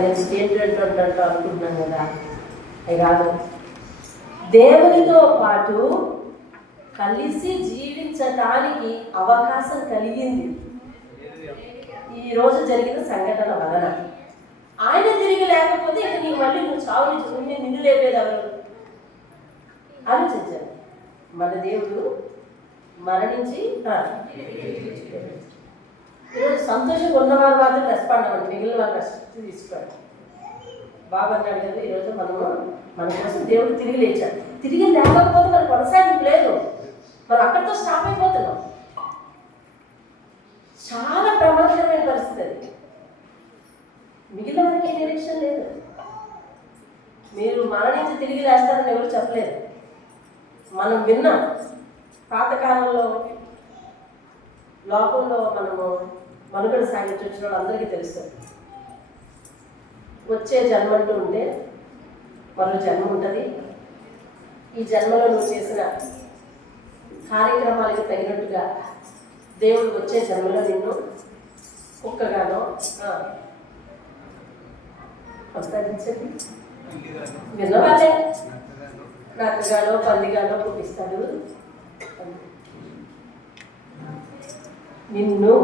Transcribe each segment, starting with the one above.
నేను స్టేట్మెంట్ అంటూ అనుకుంటున్నాను కదా, అది కాదు. దేవునితో పాటు కలిసి జీవించడానికి అవకాశం కలిగింది ఈరోజు జరిగిన సంఘటన వలన. ఆయన తిరిగి లేకపోతే ఇక నీ మళ్ళీ నువ్వు చావు నుంచి నిన్ను లేపేది ఎవరు? ఆలోచించాను. మన దేవుడు మరణించి ఈరోజు సంతోషంగా ఉన్నవారు మాత్రం రెస్పాండ్ అవ్వండి, మిగిలిన వాళ్ళు రెస్ట్ తీసుకోండి. బాబు అన్నాడు కదా, ఈరోజు మన కోసం దేవుడు తిరిగి లేచాడు. తిరిగి లేకపోతే మన కొనసాగింపు లేదు, మనం అక్కడితో స్టాప్ అయిపోతున్నాం. చాలా ప్రమాదకరమైన పరిస్థితి అది. మిగిలిన వారికి నిరీక్షణ లేదు. మీరు మరణించి తిరిగి లేస్తారని ఎవరు చెప్పలేదు. మనం విన్నాం. పాతకాలంలో లోకంలో మనము మనుగడ సాగించి వచ్చిన వాళ్ళు అందరికీ తెలుస్తుంది. వచ్చే జన్మ అంటూ ఉంటే మరో జన్మ ఉంటుంది. ఈ జన్మలో నువ్వు చేసిన కార్యక్రమాలకు తగినట్టుగా దేవుడు వచ్చే జన్మలో నిన్ను కుక్కగానో కొనసాగించండి విన్నవాళ్ళే నక్కగానో పందిగానో పుట్టిస్తాడు. నిన్ను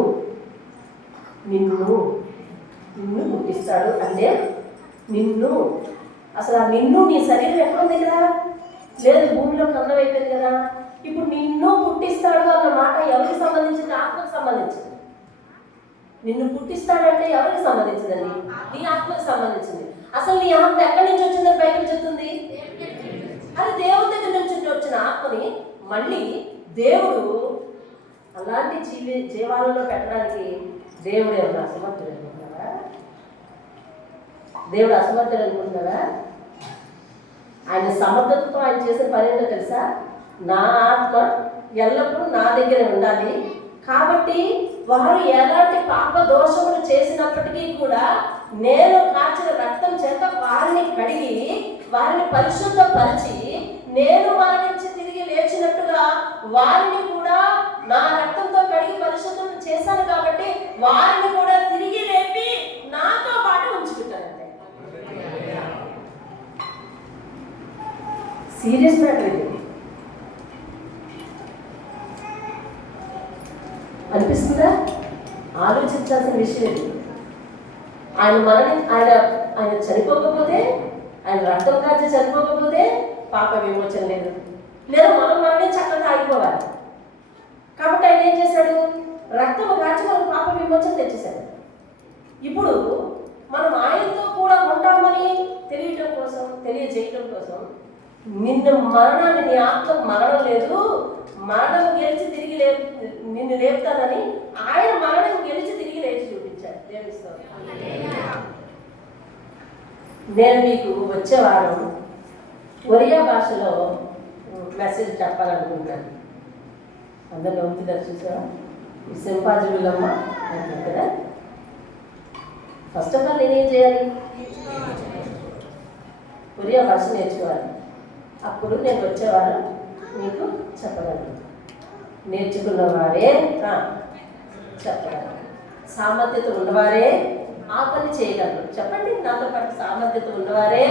నిన్ను నిన్ను పుట్టిస్తాడు అంటే నిన్ను అసలు ఆ నిన్ను నీ శరీరం ఎక్కడుంది కదా, లేదు భూమిలో కన్నం అయిపోయింది కదా. ఇప్పుడు నిన్ను పుట్టిస్తాడు అన్న మాట ఎవరికి సంబంధించింది? ఆత్మకు సంబంధించింది. నిన్ను పుట్టిస్తాడంటే ఎవరికి సంబంధించిందండి? నీ ఆత్మకు సంబంధించింది. అసలు నీ ఆత్మ ఎక్కడి నుంచి వచ్చిందని బైబిల్ చెప్తుంది. అది దేవుడి దగ్గర నుంచి వచ్చిన ఆత్మని మళ్ళీ దేవుడు అలాంటి జీవాలలో పెట్టడానికి దేవుడు ఏమన్నా అసమర్థుడు అనుకుంటున్నారా? దేవుడు అసమర్థుడు అనుకుంటున్నారా? ఆయన సమర్థతతో ఆయన చేసే పని ఏంటో తెలుసా? నా ఆత్మ ఎల్లప్పుడూ నా దగ్గర ఉండాలి. కాబట్టి వారు ఎలాంటి పాప దోషములు చేసినప్పటికీ కూడా నేను కాచిన రక్తం చేత వారిని కడిగి వారిని పరిశుద్ధపరిచి నేను వారి నుంచి తిరిగి లేచినట్టుగా వారిని కూడా నా రక్తంతో కడిగి పరిశుద్ధం చేశాను. కాబట్టి వారిని కూడా తిరిగి లేపి నాతో పాటు ఉంచుకుంటానంటే సీరియస్ మ్యాటర్ ఇది. అనిపిస్తుందా? ఆలోచించాల్సిన విషయం ఇది. ఆయన చనిపోకపోతే, ఆయన రక్తం కాల్చి చనిపోకపోతే పాప విమోచన లేదు, లేదా మనం మనమే చక్కగా ఆగిపోవాలి. కాబట్టి ఆయన ఏం చేశాడు? రక్తం కాల్చి మనం పాప విమోచన తెచ్చేశాడు. ఇప్పుడు మనం ఆయనతో కూడా ఉంటామని తెలియజేయటం కోసం నిన్ను మరణాన్ని, నీ ఆత్మ మరణం లేదు, మరణం గెలిచి తిరిగి నిన్ను లేపుతానని ఆయన మరణం గెలిచి తిరిగి లేచి చూపించాడు. దేవునిస్తాను. నేను మీకు వచ్చే వారం ఒరియా భాషలో మెసేజ్ చెప్పాలనుకుంటాను. అందరూ నమ్ముతున్నారు చూసారా? ఈ సింపాజులమ్మ అంటారు కదా. ఫస్ట్ ఆఫ్ ఆల్ నేనేం చేయాలి? ఒరియా భాష నేర్చుకోవాలి. అప్పుడు నేను వచ్చేవారు మీకు చెప్పగలను. నేర్చుకున్న వారే చెప్పగలరు, సామర్థ్యత ఉన్నవారే ఆ పని చేయగలరు. చెప్పండి నాతో పాటు, సామర్థ్యత ఉన్నవారే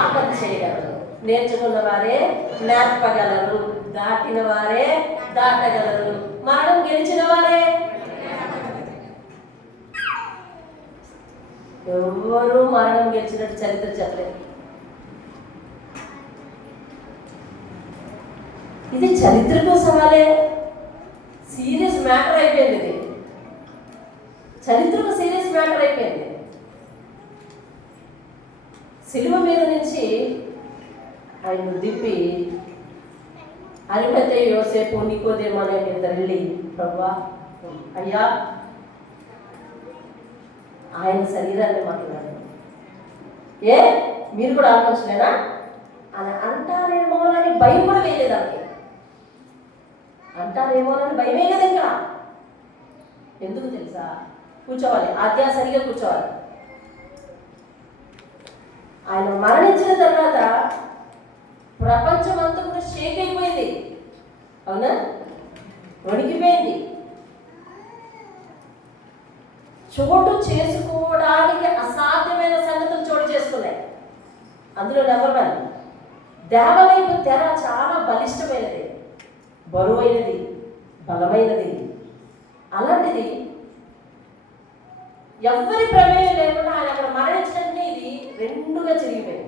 ఆ పని చేయగలరు, నేర్చుకున్న వారే నేర్పగలరు, దాటిన వారే దాటగలరు, మరణం గెలిచిన వారే. ఎవరు మరణం గెలిచినట్టు చరిత్ర చెప్పలేదు. ఇది చరిత్రకు సవాలే. సీరియస్ మ్యాటర్ అయిపోయింది. ఇది చరిత్రకు సీరియస్ మ్యాటర్ అయిపోయింది. సిలువ మీద నుంచి ఆయన దిప్పి అరిమతే యోసేపు నికోదేము అనే ఇద్దరు వెళ్ళి, ప్రభువా అయ్యా ఆయన శరీరాన్ని మాట్లాడారు, ఏ మీరు కూడా ఆలోచనేనా అని అంటారేమోనని భయం కూడా వేయలేదు. ఆమె అంటారేమోనని భయమే కదా. ఇంకా ఎందుకు తెలుసా? కూర్చోవాలి, సరిగా కూర్చోవాలి. ఆయన మరణించిన తర్వాత ప్రపంచం అంతా కూడా షేక్ అయిపోయింది. అవునా? వణికిపోయింది. చోటు చేసుకోవడానికి అసాధ్యమైన అందులో నెంబర్ 1 దేవాలయపు తెర చాలా బలిష్టమైనది, బరువైనది, బలమైనది. అలాంటిది ఎవరి ప్రమేయం లేకుండా ఆయన అక్కడ మరణించడానికి ఇది రెండుగా చిరిగిపోయింది.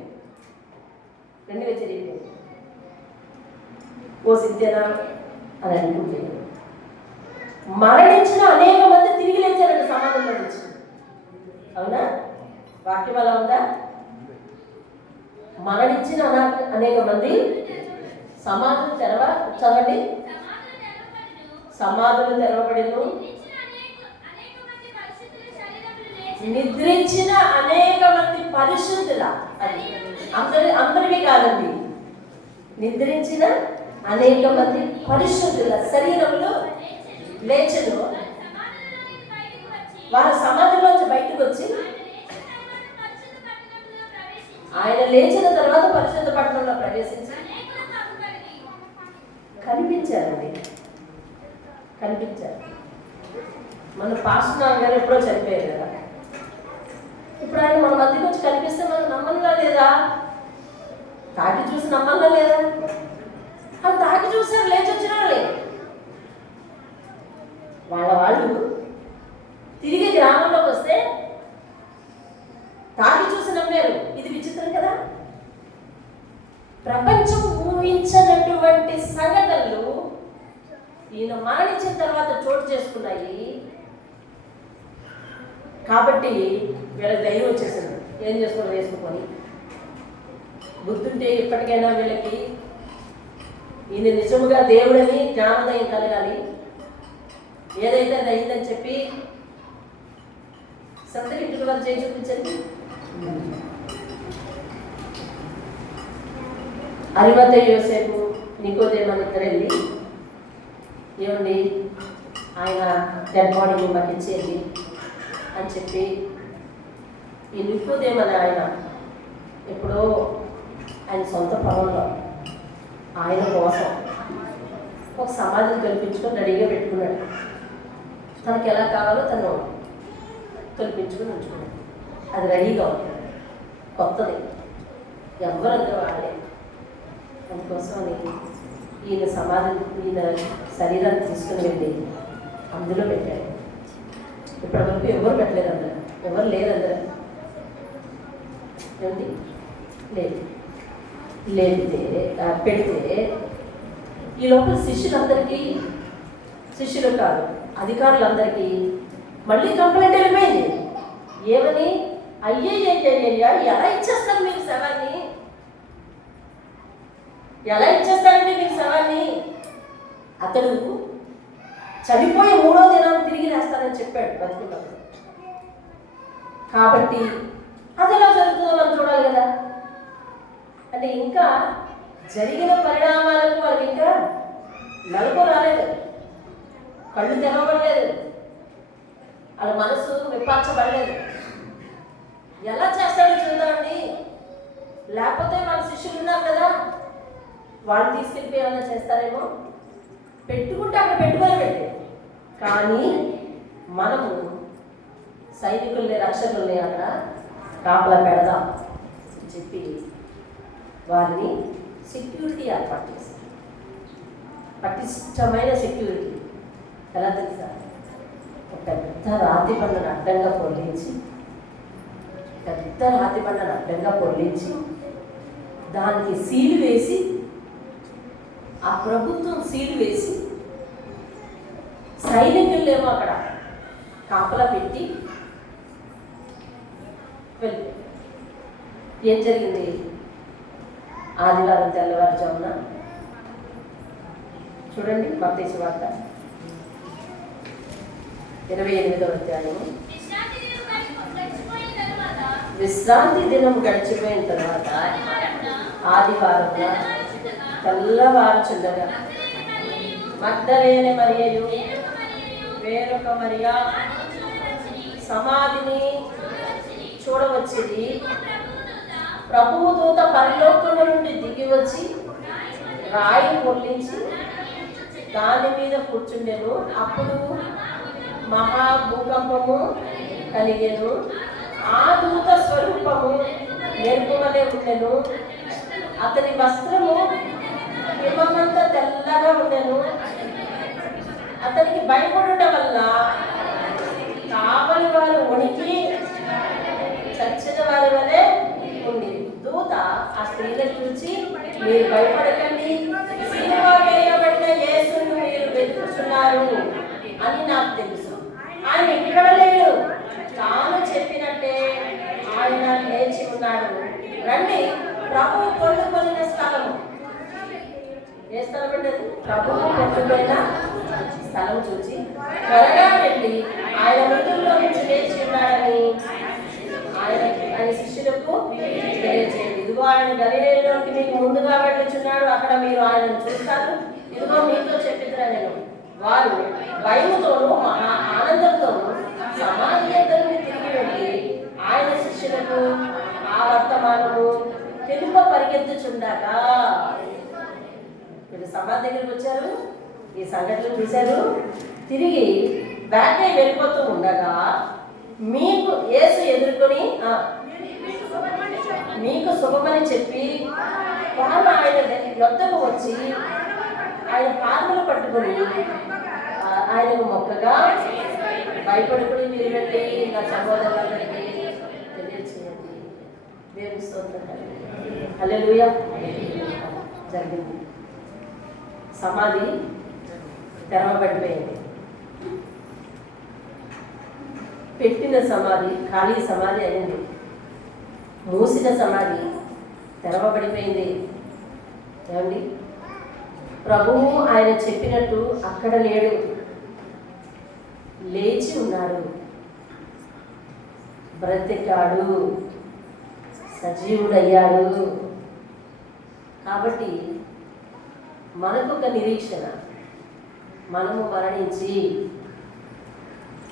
ఓ సిద్ధేనా అని అనుకుంటే మరణించిన అనేక మంది తిరిగి లేచారంట సమాధుల్లో నుంచి. అవునా? వాక్యం అలా ఉందా? మరణించిన అనేక మంది సమాధులు చదవండి. సమాధులు తెరవబడిను, నిద్రించిన అనేక మంది పరిశుద్ధుల, అందరికీ కాదండి, నిద్రించిన అనేక మంది పరిశుద్ధుల శరీరంలో లేచను. వారి సమాధిలోంచి బయటకు వచ్చి ఆయన లేచిన తర్వాత పరిశుద్ధ పట్టణంలో ప్రవేశించి కనిపించారు. మన పాస్టర్ గారు ఎప్పుడో చనిపోయారు కదా, ఇప్పుడు ఆయన మన మధ్యకి వచ్చి కనిపిస్తే మనం నమ్మల్లా లేదా? తాకి చూసి నమ్మల్లా లేదా? అది తాకి చూసారు, లేచి వచ్చినా లేదు. వాళ్ళు తిరిగి గ్రామంలోకి వస్తే తాకి చూసి నమ్మారు. ఇది విచిత్రం కదా. ప్రపంచం ఊహించినటువంటి సంఘటనలు ఈయన మరణించిన తర్వాత చోటు చేసుకున్నాయి. కాబట్టి వీళ్ళకి ధైర్యం వచ్చేసింది, ఏం చేసుకోవడం వేసుకొని. బుద్ధుంటే ఇప్పటికైనా వీళ్ళకి ఈయన నిజముగా దేవుడని జ్ఞానోదయం కలగాలి. ఏదైతే అది అయిందని చెప్పి సత్తగింటి వారు చేయి చూపించండి. అరిమత్తయి, యోసేపు, నికోదేము ఇద్దరు వెళ్ళి, ఏమండి ఆయన డెడ్ బాడీని మాకు ఇచ్చేది అని చెప్పి, ఈ నికోదేము అనే ఆయన ఎప్పుడో ఆయన సొంత పొలంలో ఆయన కోసం ఒక సమాధిని కల్పించుకొని రెడీగా పెట్టుకున్నాడు. తనకి ఎలా కావాలో తను కల్పించుకొని ఉంచుకున్నాడు. అది రెడీగా ఉంది, కొత్తది, ఎవరందరూ వాడలేదు. అందుకోసం ఈయన సమాధిని, ఈయన శరీరాన్ని తీసుకుని వెళ్ళి అందులో పెట్టాడు. ఇప్పటి వరకు ఎవరు పెట్టలేదు, అందరూ ఎవరు లేరు, అందరూ ఏమిటి లేపితే పెడితే ఈ లోపల శిష్యులు కాదు అధికారులందరికీ మళ్ళీ కంప్లైంట్ వెళ్ళిపోయింది. ఏమని? అయ్యయ్యయ్యయ్యా, ఎలా ఇచ్చేస్తారు మీరు శవాన్ని? ఎలా ఇచ్చేస్తారండి మీరు శవాన్ని? అతడు చనిపోయి 3వ దినాన్ని తిరిగి వేస్తానని చెప్పాడు బతుకున్నప్పుడు. కాబట్టి అది ఎలా జరుగుతుందో మనం చూడాలి కదా. అంటే ఇంకా జరిగిన పరిణామాలకు వాళ్ళకి ఇంకా నలుపు రాలేదు, కళ్ళు తెరవబడలేదు, వాళ్ళ మనసు విప్పార్చబడలేదు. ఎలా చేస్తాడో చూద్దామండి. లేకపోతే వాళ్ళ శిష్యులు ఉన్నారు కదా, వాళ్ళు తీసుకెళ్ళిపోయి ఏమైనా చేస్తారేమో. పెట్టుకుంటే అక్కడ పెట్టుబడి పెట్టే, కానీ మనము సైనికుల్ని, రక్షకుల్ని అక్కడ కాపలా పెడదాం అని చెప్పి వారిని సెక్యూరిటీ ఏర్పాటు చేశారు. పటిష్టమైన సెక్యూరిటీ. ఎలా తెలుసా? ఒక పెద్ద రాతి బండను అడ్డంగా పొర్లించి దానికి సీలు వేసి, ఆ ప్రభుత్వం సీలు వేసి, సైనికులేమో అక్కడ కాపలా పెట్టి వెళ్ళి. ఏం జరిగింది? ఆదివారం తెల్లవారుజామున చూడండి, మత్తయి సువార్త 28వ అధ్యాయము. విశ్రాంతి దినం గడిచిపోయిన తర్వాత ఆదివారం తెల్లవారుచుండగా మగ్దలేనే మరియయు వేరొక మరియా సమాధిని చూడవచ్చింది. ప్రభువు దూత పరలోకం నుండి దిగి వచ్చి రాయి పొర్లించి దాని మీద కూర్చుండెను. అప్పుడు మహాభూకంపము కలిగెను. ఆ దూత స్వరూపము నేర్పుమనే ఉండెను. అతని వస్త్రము హిమమంతా తెల్లగా ఉండెను. అతనికి భయపడుట వల్ల కావలి వారు వణికి చచ్చిన వారి వలె ఉంది. దూత ఆ స్త్రీలను చూసి, మీరు భయపడకండి, సిలువ వేయబడిన యేసును మీరు వెతుకుతున్నారు అని నాకు తెలుసు. ఆయన ఇక్కడ లేడు, తాను చెప్పినట్టే ఆయన లేచి ఉన్నాడు. రండి, ప్రభువు కొట్టుకొనిన స్థలము. ఏ స్థలం అంటే ప్రభువు కొట్టుకొనిన స్థలం చూసి త్వరగా వెళ్ళి ఆయన మృతుల్లో నుంచి లేచి ఉన్నాడని ఆయన శిష్యులకు తెలియజేయండి. ఇదిగో ఆయన గలిలయలోకి మీకు ముందుగా వెళ్ళుచున్నాడు, అక్కడ మీరు ఆయనను చూస్తారు. ఇదిగో మీతో చెప్పిద్దురా నేను. వారు భయముతోనూ మహా ఆనందంతోనూ సమాధి దగ్గరికి తిరిగి వెళ్ళి ఆయన శిష్యులకు ఆ వర్తమానము తెలుప పరిగెత్తుచుండగా, వీళ్ళు సమాధి దగ్గరికి వచ్చారు, ఈ సంఘటనలు చూశారు, తిరిగి బ్యాక్ అయి వెళ్ళిపోతూ ఉండగా మీకు యేసు ఎదుర్కొని మీకు శుభమని చెప్పి వారు ఆయన యొద్దకు వచ్చి ఆయన పాదములు పట్టుకొని ఆయనకు మొక్కగా, భయపడుకుని మీరు వెళ్ళి నా సహోదరులందరికీ తెలియచేయండి. దేవుని స్తోత్రం. హల్లెలూయా. జరిగింది. సమాధి తెరవబడిపోయింది. పెట్టిన సమాధి ఖాళీ సమాధి అయింది. మూసిన సమాధి తెరవబడిపోయింది. ఏమండి, ప్రభువు ఆయన చెప్పినట్టు అక్కడ లేడు, లేచి ఉన్నాడు, బ్రతికాడు, సజీవుడయ్యాడు. కాబట్టి మనకు ఒక నిరీక్షణ. మనము మరణించి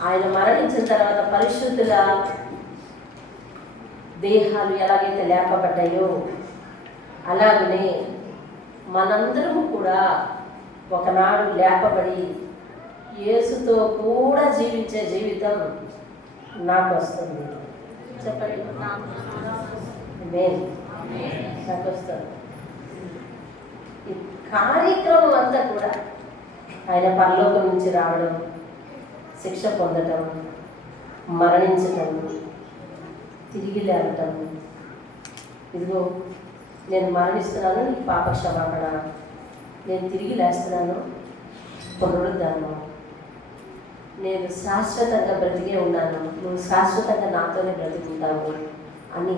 ఆయన మరణించిన తర్వాత పరిశుద్ధుల దేహాలు ఎలాగైతే లేపబడ్డాయో అలాగనే మనందరము కూడా ఒకనాడు లేపబడి యేసుతో కూడా జీవించే జీవితం నాకు వస్తుంది. చెప్పండి, నాకు వస్తుంది. ఈ కార్యక్రమం అంతా కూడా ఆయన పరలోకం నుంచి రావడం, శిక్ష పొందటం, మరణించటం, తిరిగి లేవటం. ఇదిగో నేను మరణిస్తున్నాను, నీ పాప క్షమాపణ, నేను తిరిగి లేస్తున్నాను, పునరుద్ధానం, నేను శాశ్వతంగా బ్రతికే ఉన్నాను, నువ్వు శాశ్వతంగా నాతోనే బ్రతికుంటావు అని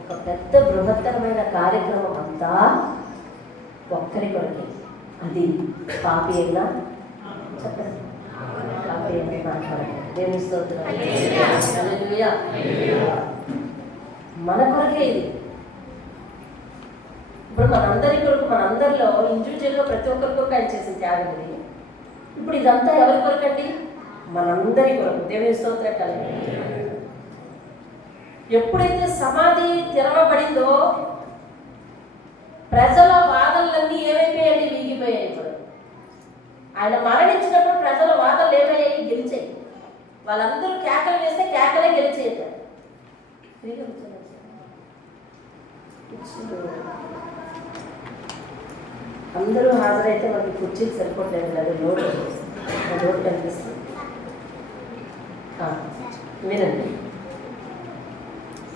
ఒక పెద్ద బృహత్తరమైన కార్యక్రమం అంతా ఒక్కరి కొరకే. అది పాపి అయినా చెప్పండి, పాపి అయినా మాట్లాడాలి. దేవుని స్తోత్రం. హల్లెలూయా. మన కొరకే ఇది. ఇప్పుడు మనందరి కొరకు, మనందరిలో ఇండివిజువల్గా ప్రతి ఒక్కరి కొరకు ఆయన చేసిన త్యాగం ఇది. ఇప్పుడు ఇదంతా ఎవరి కొరకండి? మనందరి కొరకు. దేవుని స్తోత్రం కలండి. ఎప్పుడైతే సమాధి తెరవబడిందో ప్రజల వాదనలన్నీ ఏమైపోయాయండి? వీగిపోయాయి. ఇప్పుడు ఆయన మరణించినప్పుడు ప్రజల వాదనలు ఏమయ్యాయి? గెలిచాయి. వాళ్ళందరూ కేకలు వేస్తే కేకలే గెలిచేది. అందరూ హాజరైతే మనకి కుర్చీలు సరిపోవట్లేదు కదా, లోటు కనిపిస్తుంది. వినండి,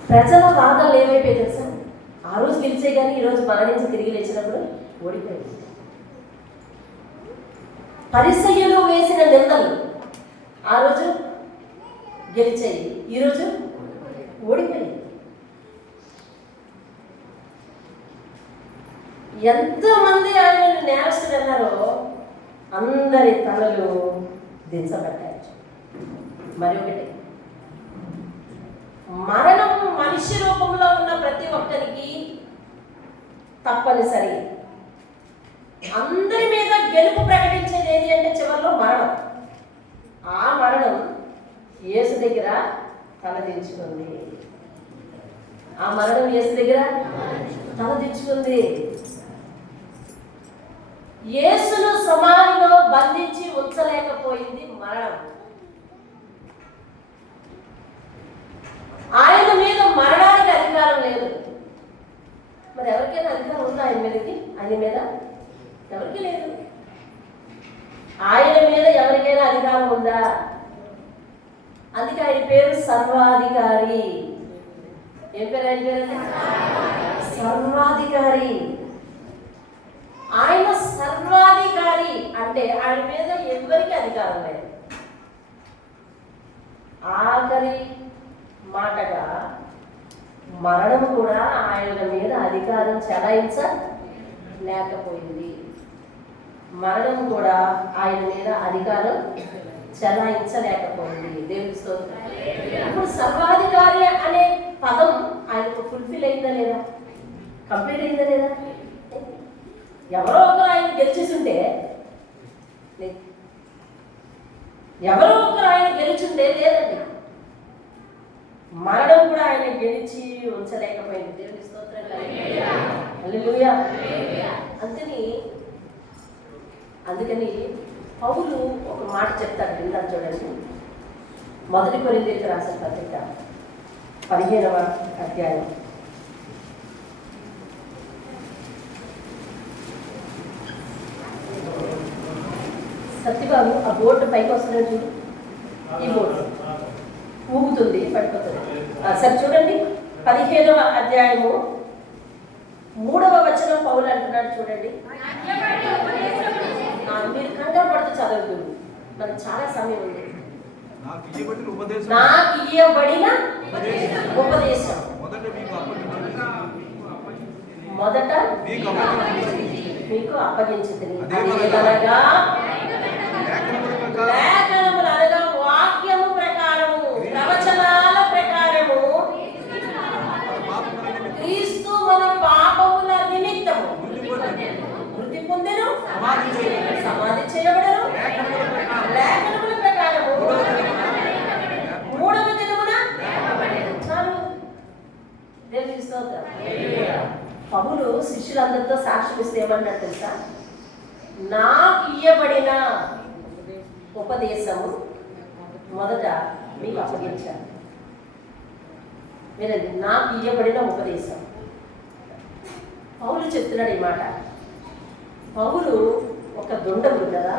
ప్రజల వాదనలు ఏమైపోయాయి తెలుసా? ఆ రోజు గెలిచే కానీ ఈరోజు మరణించి తిరిగి లేచినప్పుడు ఓడిపోయింది. పరిసయ్యులు వేసిన నిందలు ఆ రోజు గెలిచేది, ఈరోజు ఓడిపోయింది. ఎంతమంది ఆయన నేరస్తులు అన్నారో అందరి తలలు దించబడ్డాయి. మరి ఒకటి, మరణం మనిషి రూపంలో ఉన్న ప్రతి ఒక్కరికి తప్పనిసరి. అందరి మీద గెలుపు ప్రకటించేది ఏది అంటే చివరిలో మరణం. ఆ మరణం యేసు దగ్గర తలదించుకుంది. ఆ మరణం యేసు దగ్గర తలదించుకుంది. యేసును సమాధిలో బంధించి ఉంచలేకపోయింది మరణం. ఆయన మీద మరణానికి అధికారం లేదు. సర్వాధికారి. ఏం పేరు ఆయన పేరు? సర్వాధికారి. ఆయన సర్వాధికారి అంటే ఆయన మీద ఎవరికి అధికారం లేదు. ఆఖరి మాటగా మరణం కూడా ఆయన మీద అధికారం చెలాయించలేకపోయింది. మరణం కూడా ఆయన మీద అధికారం చెలాయించలేకపోయింది. దేవుని స్తోత్రం. ఇప్పుడు సర్వాధికారి అనే పదం ఆయనకు ఫుల్ఫిల్ అయిందా లేదా? కంప్లీట్ అయిందా లేదా? ఎవరో ఒకరు ఆయన గెలిచేస్తుంటే, ఎవరో ఒకరు ఆయన గెలిచుంటే లేదండి. మరణం కూడా ఆయన గెలిచి ఉంచలేకపోయింది. దేవుని స్తోత్రం. హల్లెలూయా. అందుకని పౌలు ఒక మాట చెప్తాడు, విందాం చూడండి. 1 కొరింథీయులకు రాసిన పత్రిక 15వ అధ్యాయం. సత్యబాబు ఆ బోర్డు పైకి వస్తుందని చూడు. ఈ బోర్డు ఊగుతుంది, పడిపోతుంది. సరే చూడండి, 15వ అధ్యాయము 3వ వచనం పౌలు అంటున్నాడు చూడండి. మీరు కంగారు పడుతూ చదవద్దు, మనకు చాలా సమయం ఉంది. నాకు ఇయ్యబడిన ఉపదేశం మొదట మీకు అప్పగించింది. అనగా లేఖనములు అనగా వాక్యము ప్రకారము, ప్రవచనాల ప్రకారము క్రీస్తు మన పాపముల నిమిత్తము మృతి పొందెను, సమాధి చేయబడెను, లేఖనముల ప్రకారము 3వ దినమున చాలు. దేవుని స్తోత్రం. పౌలు శిష్యులందరితో సాక్ష్యం ఇస్తే ఏమన్నాడు తెలుసా? నాకు ఇయ్యబడిన ఉపదేశము మొదట మీకు అప్పగించాను. వినండి, నాకు ఇయ్యబడిన ఉపదేశం. పౌలు చెప్తున్నాడు ఈ మాట. పౌలు ఒక దుండగుడు కదా.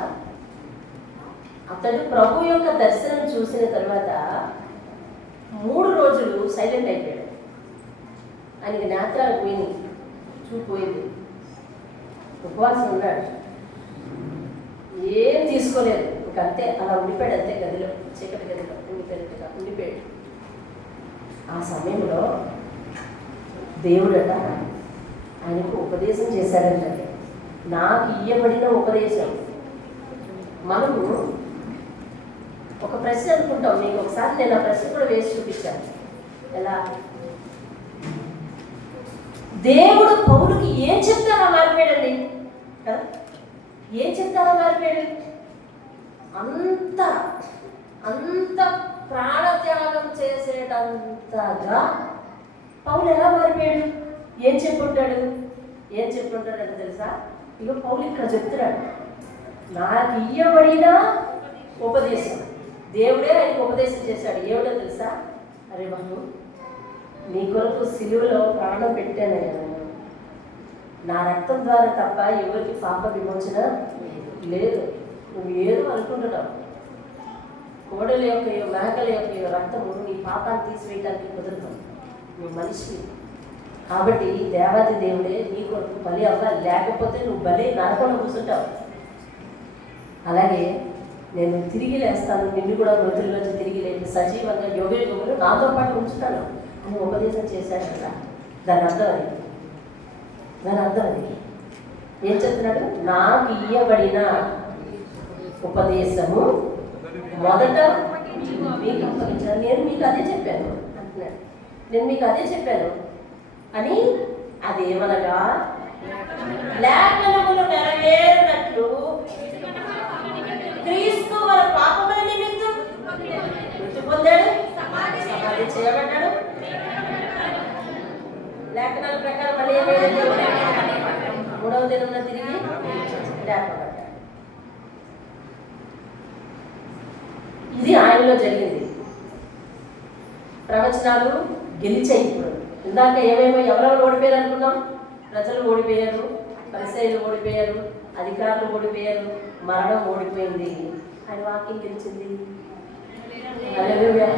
అతడు ప్రభు యొక్క దర్శనం చూసిన తర్వాత 3 రోజులు సైలెంట్ అయిపోయాడు. ఆయనకి నేత్రాలు పోయినాయి, చూపోయింది. ఉపవాసం ఉన్నాడు, ఏం తీసుకోలేదు. ఇంకంతే అలా ఉండిపోయాడు, అంతే గదిలో, చీకటి గదిలో ఉండిపోయాడు. ఆ సమయంలో దేవుడట ఆయనకు ఉపదేశం చేశాడంటే, నాకు ఇయ్యబడిన ఉపదేశం. మనము ఒక ప్రశ్న అనుకుంటాం. మీకు ఒకసారి నేను ఆ ప్రశ్న కూడా వేసి చూపించాను. ఎలా? దేవుడు పౌలుకి ఏం చెప్తానో మారిపోయాడండి కదా. ఏం చెప్తానో మారిపోయాడు. అంత అంత ప్రాణత్యాగం చేసేటంతగా పౌలు ఎలా మారిపోయాడు? ఏం చెప్పుంటాడంటే తెలుసా? ఇక పౌలు ఇక్కడ చెప్తున్నాడు, నాకు ఇయ్యబడిన ఉపదేశం. దేవుడే ఆయనకు ఉపదేశం చేశాడు. ఏమిటో తెలుసా? అరే బాబు, నీ కొరకు సిలువలో ప్రాణం పెట్టానయ్యా. నా రక్తం ద్వారా తప్ప ఎవరికి పాప విమోచన లేదు. నువ్వు ఏదో అనుకుంటున్నావు. కోడల యొక్క మేకల యొక్క రక్తము నీ పాపాన్ని తీసివేయడానికి కుదరదు. నువ్వు మనిషి కాబట్టి దేవాది దేవుడే నీ కొరకు బలి అవ్వాలి. లేకపోతే నువ్వు బలి నరకంలో కూర్చుంటావు. అలాగే నేను తిరిగి లేస్తాను, నిన్ను కూడా మృతుల్లోంచి తిరిగి లేచి సజీవంగా యోగయుగములు నాతో పాటు ఉంచుతాను అని ఉపదేశం చేశాడు కదా. దాని అర్థం అది. ఏం చెప్తున్నాడు? నాకు ఇయ్యబడిన ఉపదేశము మొదట మీకు అప్పగించాను. నేను మీకు అదే చెప్పాను అంటున్నాడు. నేను మీకు అదే చెప్పాను అని. అదేమనగా లేఖనములు నెరవేరినట్లు క్రీస్తు మన పాపముల నిమిత్తం మృతి పొందాడు, సమాధి చేయబడ్డాడు. లేఖనాల ప్రకారం మళ్ళీ ఏమైంది? 3వ దినమున తిరిగి లేపబడ్డాడు. ఇది ఆయనలో జరిగింది. ప్రవచనాలు గెలిచాయి. ఇప్పుడు ఇందాక ఎవరెవరు ఓడిపోయారు అనుకున్నాం? ప్రజలు ఓడిపోయారు, పరిసయ్యులు ఓడిపోయారు, అధికారులు ఓడిపోయారు, మరణం ఓడిపోయింది. ఆయన వాక్యం గెలిచింది. హల్లెలూయా.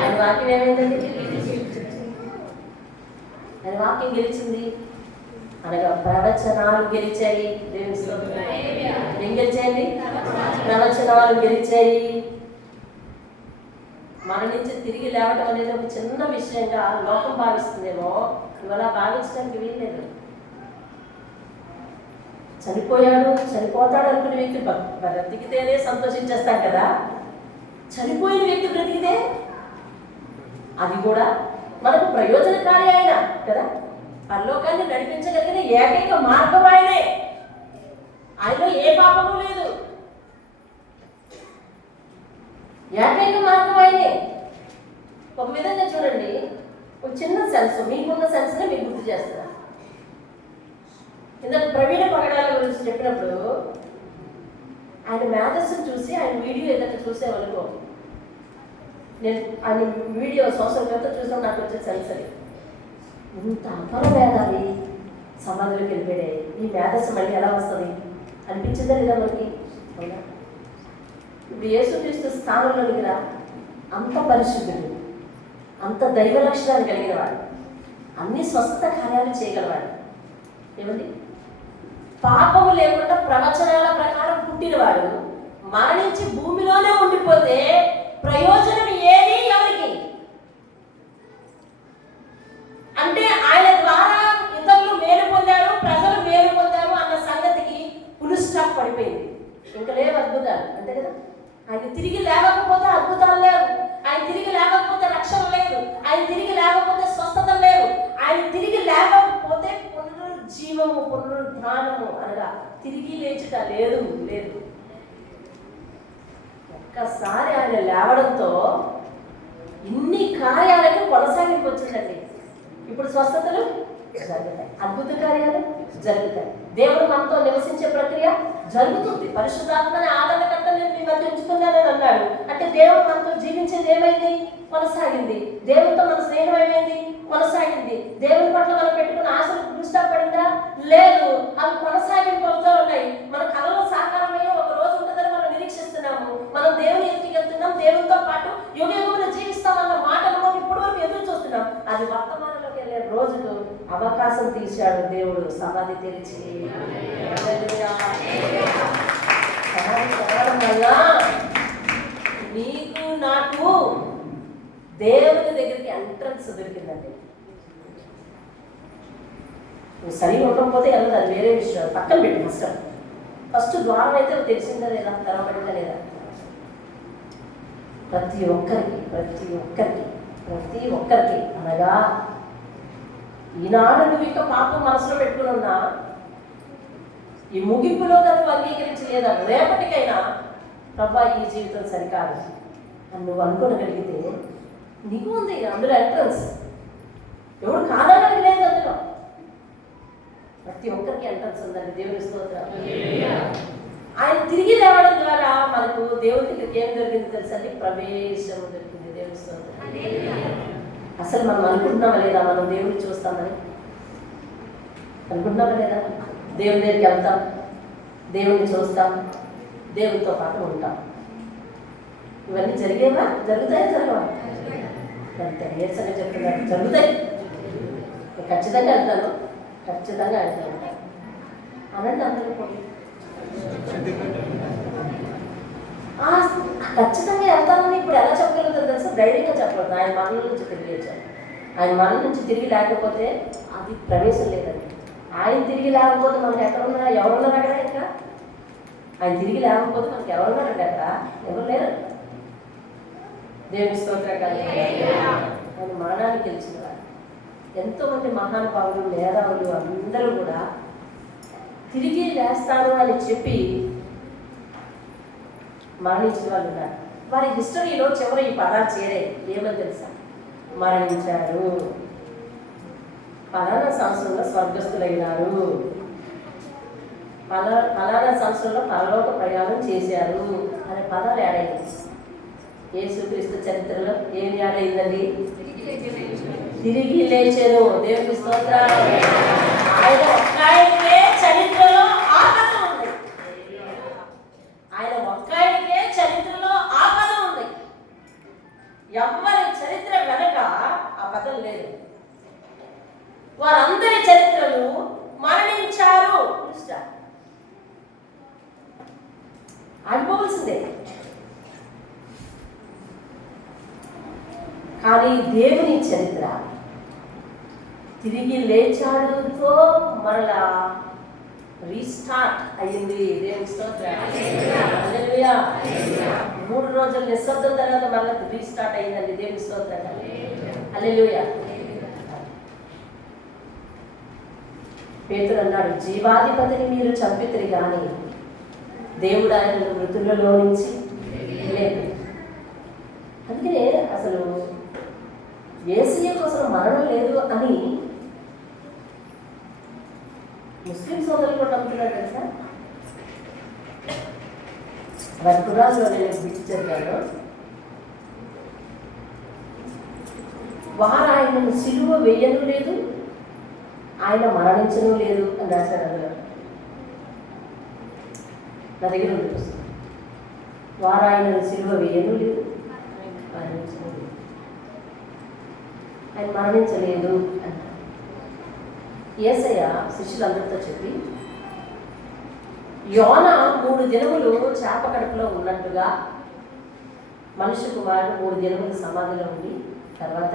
ఆయన వాక్యం ఏమైందండి? ఆయన వాక్యం గెలిచింది అనగా ప్రవచనాలు గెలిచాయి. దేవుని స్తోత్రం. ఏం గెలిచాయండి? ప్రవచనాలు గెలిచాయి. మన నుంచి తిరిగి లేవటం అనేది ఒక చిన్న విషయంగా లోకం భావిస్తుందేమో, ఇవాళ భావించడానికి వీల్లేదు. చనిపోయాడు, చనిపోతాడు అనుకునే వ్యక్తి బ్రతికితేనే సంతోషించేస్తాం కదా. చనిపోయిన వ్యక్తి బ్రతికితే అది కూడా మనకు ప్రయోజనకారి అయినా కదా. పరలోకాన్ని నడిపించగలిగిన ఏకైక మార్గం ఆయనే. ఆయనలో ఏ పాపము లేదు. ఏకైక మార్గం ఆయనే. ఒక విధంగా చూడండి, ఒక చిన్న సెన్స్, మీకున్న సెన్స్ని మీకు గుర్తు చేస్తున్నా. ఇందాక ప్రవీణ పగడాల గురించి చెప్పినప్పుడు ఆయన మేధస్సును చూసి ఆయన వీడియో ఏదైనా చూసేవనుకో, నేను ఆయన వీడియో సంవత్సరం క్రితం చూసినా నాకు వచ్చే సెన్స్ అది. ఇంత అపర మేధావి సమాధిలోకి వెళ్ళిపోయాయి, ఈ మేధస్సు మళ్ళీ ఎలా వస్తుంది అనిపించిందా లేదా మనకి? అవునా? ఇప్పుడు యేసుక్రీస్తు స్థానంలోనికి రా, అంత పరిశుద్ధుడు, అంత దైవ లక్షణాలు కలిగిన వాడు, అన్ని స్వస్థత కార్యాలు చేయగలవాడు. ఏమండి? పాపము లేకుండా ప్రవచనాల ప్రకారం పుట్టినవాడు మరణించి భూమిలోనే ఉండిపోతే ప్రయోజనం ఏది ఎవరికి? అంటే ఆయన ద్వారా ఇతరులు మేలు పొందారు, ప్రజలు మేలు పొందారు అన్న సంగతికి ఫుల్ స్టాప్ పడిపోయింది. ఇంకా లేవు అద్భుతాలు, అంతే కదా. ఆయన తిరిగి లేవకపోతే అద్భుతాలు లేవు, ఆయన తిరిగి లేవకపోతే రక్షణ లేదు, ఆయన తిరిగి లేవకపోతే స్వస్థత లేదు, ఆయన తిరిగి లేవకపోతే పునరుజ్జీవము, పునరుద్ధానము అనగా తిరిగి లేచుట లేదు. లేదు. ఒక్కసారి ఆయన లేవడంతో ఇన్ని కార్యాలకు కొనసాగింపు వచ్చిందండి. ఇప్పుడు స్వస్థతలు జరుగుతాయి, అద్భుత కార్యాలు జరుగుతాయి, దేవుడు మనతో నివసించే ప్రక్రియ జరుగుతుంది. పరిశుద్ధాత్మని ఆదరణకర్త నేను మీ మధ్య ఉంచుతున్నానని అన్నాడు. అంటే దేవుడు మనతో జీవించేది ఏమైంది? కొనసాగింది. దేవుడితో మన స్నేహం ఏమైంది? కొనసాగింది. దేవుని పట్ల మనం పెట్టుకున్న ఆశలు దృష్టిపడిందా? లేదు. అవి కొనసాగింపు అవుతూ ఉన్నాయి. మన కళలో సాకారమయ్యే ఒక రోజు ఉంటుందని మనం నిరీక్షిస్తున్నాము. మనం దేవుని ఎదుటికి వెళ్తున్నాం, దేవునితో పాటు యుగ యుగమున జీవిస్తామన్న మాటలు ఇప్పటి వరకు ఎదురు చూస్తున్నాం. అది వర్తమానంలోకి వెళ్ళే రోజుకు అవకాశం తీశాడు దేవుడు, సమాధి తెరిచి. సమాధి తెరవడం వల్ల నీకు నాకు దేవుని దగ్గరికి ఎంట్రన్స్ దొరికిందండి. నువ్వు సరిగా ఉండకపోతే వెళ్ళదు, అది వేరే విషయం, పక్కన పెట్టి ఫస్ట్ ద్వారం అయితే తెలిసిందా లేదా, తెరవబడిందా లేదా? ప్రతి ఒక్కరికి అనగా ఈనాడు నువ్వు ఇంకా పాపం మనసులో పెట్టుకుని ఉన్నా, ఈ ముగింపులో నువ్వు అంగీకరించలేదా, రేపటికైనా ప్రభా ఈ జీవితం సరికాదు అని నువ్వు అనుకోగలిగితే నీకు ఉంది అందులో ఎంట్రన్స్. ఎవడు కాదనని లేదు అందులో, ప్రతి ఒక్కరికి ఎంట్రన్స్ ఉందండి. దేవుని స్తోత్రం. ఆయన తిరిగి లేవడం ద్వారా మనకు దేవుని దగ్గరికి ఏం దొరికింది తెలుసండి? ప్రవేశం దొరికింది. దేవుని స్తోత్రం. అసలు మనం అనుకుంటున్నామా లేదా మనం దేవుడిని చూస్తామని? అనుకుంటున్నామా లేదా? దేవుని దగ్గరికి వెళ్తాం, దేవుడిని చూస్తాం, దేవునితో పాటు ఉంటాం. ఇవన్నీ జరిగేవా? జరుగుతాయా? జరగవా? అంతే నీరసంగా చెప్తున్నారు, జరుగుతాయి. ఖచ్చితంగా వెళ్తాను, ఖచ్చితంగా వెళ్తాను అనండి అందరూ. ఖచ్చితంగా వెళ్తానని ఇప్పుడు ఎలా చెప్పగలుగుతారు తెలుసా? ధైర్యంగా చెప్పగలుగుతాను. ఆయన మరణం నుంచి తిరిగి వచ్చాను. ఆయన మరణం నుంచి తిరిగి లేకపోతే అది ప్రవేశం లేదండి. ఆయన తిరిగి లేకపోతే మనకి ఎక్కడున్నా ఎవరున్నారు అక్కడ? ఇంకా ఆయన తిరిగి లేకపోతే మనకి ఎవరున్నారండి అక్కడ? ఎవరు లేరు. దేవుని స్తోత్రం. ఆయన మరణాన్ని గెలిచిన వారు. ఎంతోమంది మహానుభావులు, మేధావులు అందరూ కూడా తిరిగి లేస్తాను అని చెప్పి మరణించిన వాళ్ళు ఉన్నారు. వారి హిస్టరీలో చివరి ఈ పదాలు చేరే ఏమని తెలుసా? మరణించారు, ఫలానా సంవత్సరంలో స్వర్గస్థులైనారు, ఫలానా సంవత్సరంలో పరలోక ప్రయాణం చేశారు అనే పదాలు యాడ్ అయ్యాయి. యేసుక్రీస్తు చరిత్రలో ఏం యాడ్ అయిందండి? తిరిగి లేచెను. దేవుని స్తోత్రం. ఆయన ఒక్కాయనికే చరిత్రలో ఆ కథ ఉంది. ఆయన ఒక్కాయనికే చరిత్రలో ఆ కథ ఉంది. అర్థం లేదు. వారందరి చరిత్రలు మరణించారు, అనుకోవాల్సిందే. కానీ దేవుని చరిత్ర తిరిగి లేచాడుతో మరలా రీస్టార్ట్ అయ్యింది. దేవుని స్తోత్రం. హల్లెలూయా. 3 రోజుల నిశ్శబ్దం తర్వాత మరలా రీస్టార్ట్ అయ్యిందండి. దేవుని స్తోత్రం. హల్లెలూయా. పేతురు అన్నాడు, జీవాధిపతిని మీరు చంపితిరి కానీ దేవుడు ఆయన మృతులలో నుంచి లేదు. అందుకనే అసలు యేసయ్య కోసం మరణం లేదు అని ముస్లిం సోదరులు కూడా నమ్ముతున్నారు కదా. వారి కురాల్లో నేను బిట్ చదివాను. వారు ఆయనను సిలువ వేయను లేదు, ఆయన మరణించను లేదు అని రాశారు. అందులో నా దగ్గర ఉంది. వారు ఆయనను సిలువ వేయను లేదు, మరణించను లేదు, ఆయన మరణించలేదు అన్నారు. యేసయ్య శిష్యులందరితో చెప్పి, యోనా 3 దినములు చేప కడుపులో ఉన్నట్టుగా మనుష్య కుమారుడు 3 దినములు సమాధిలో ఉండి తర్వాత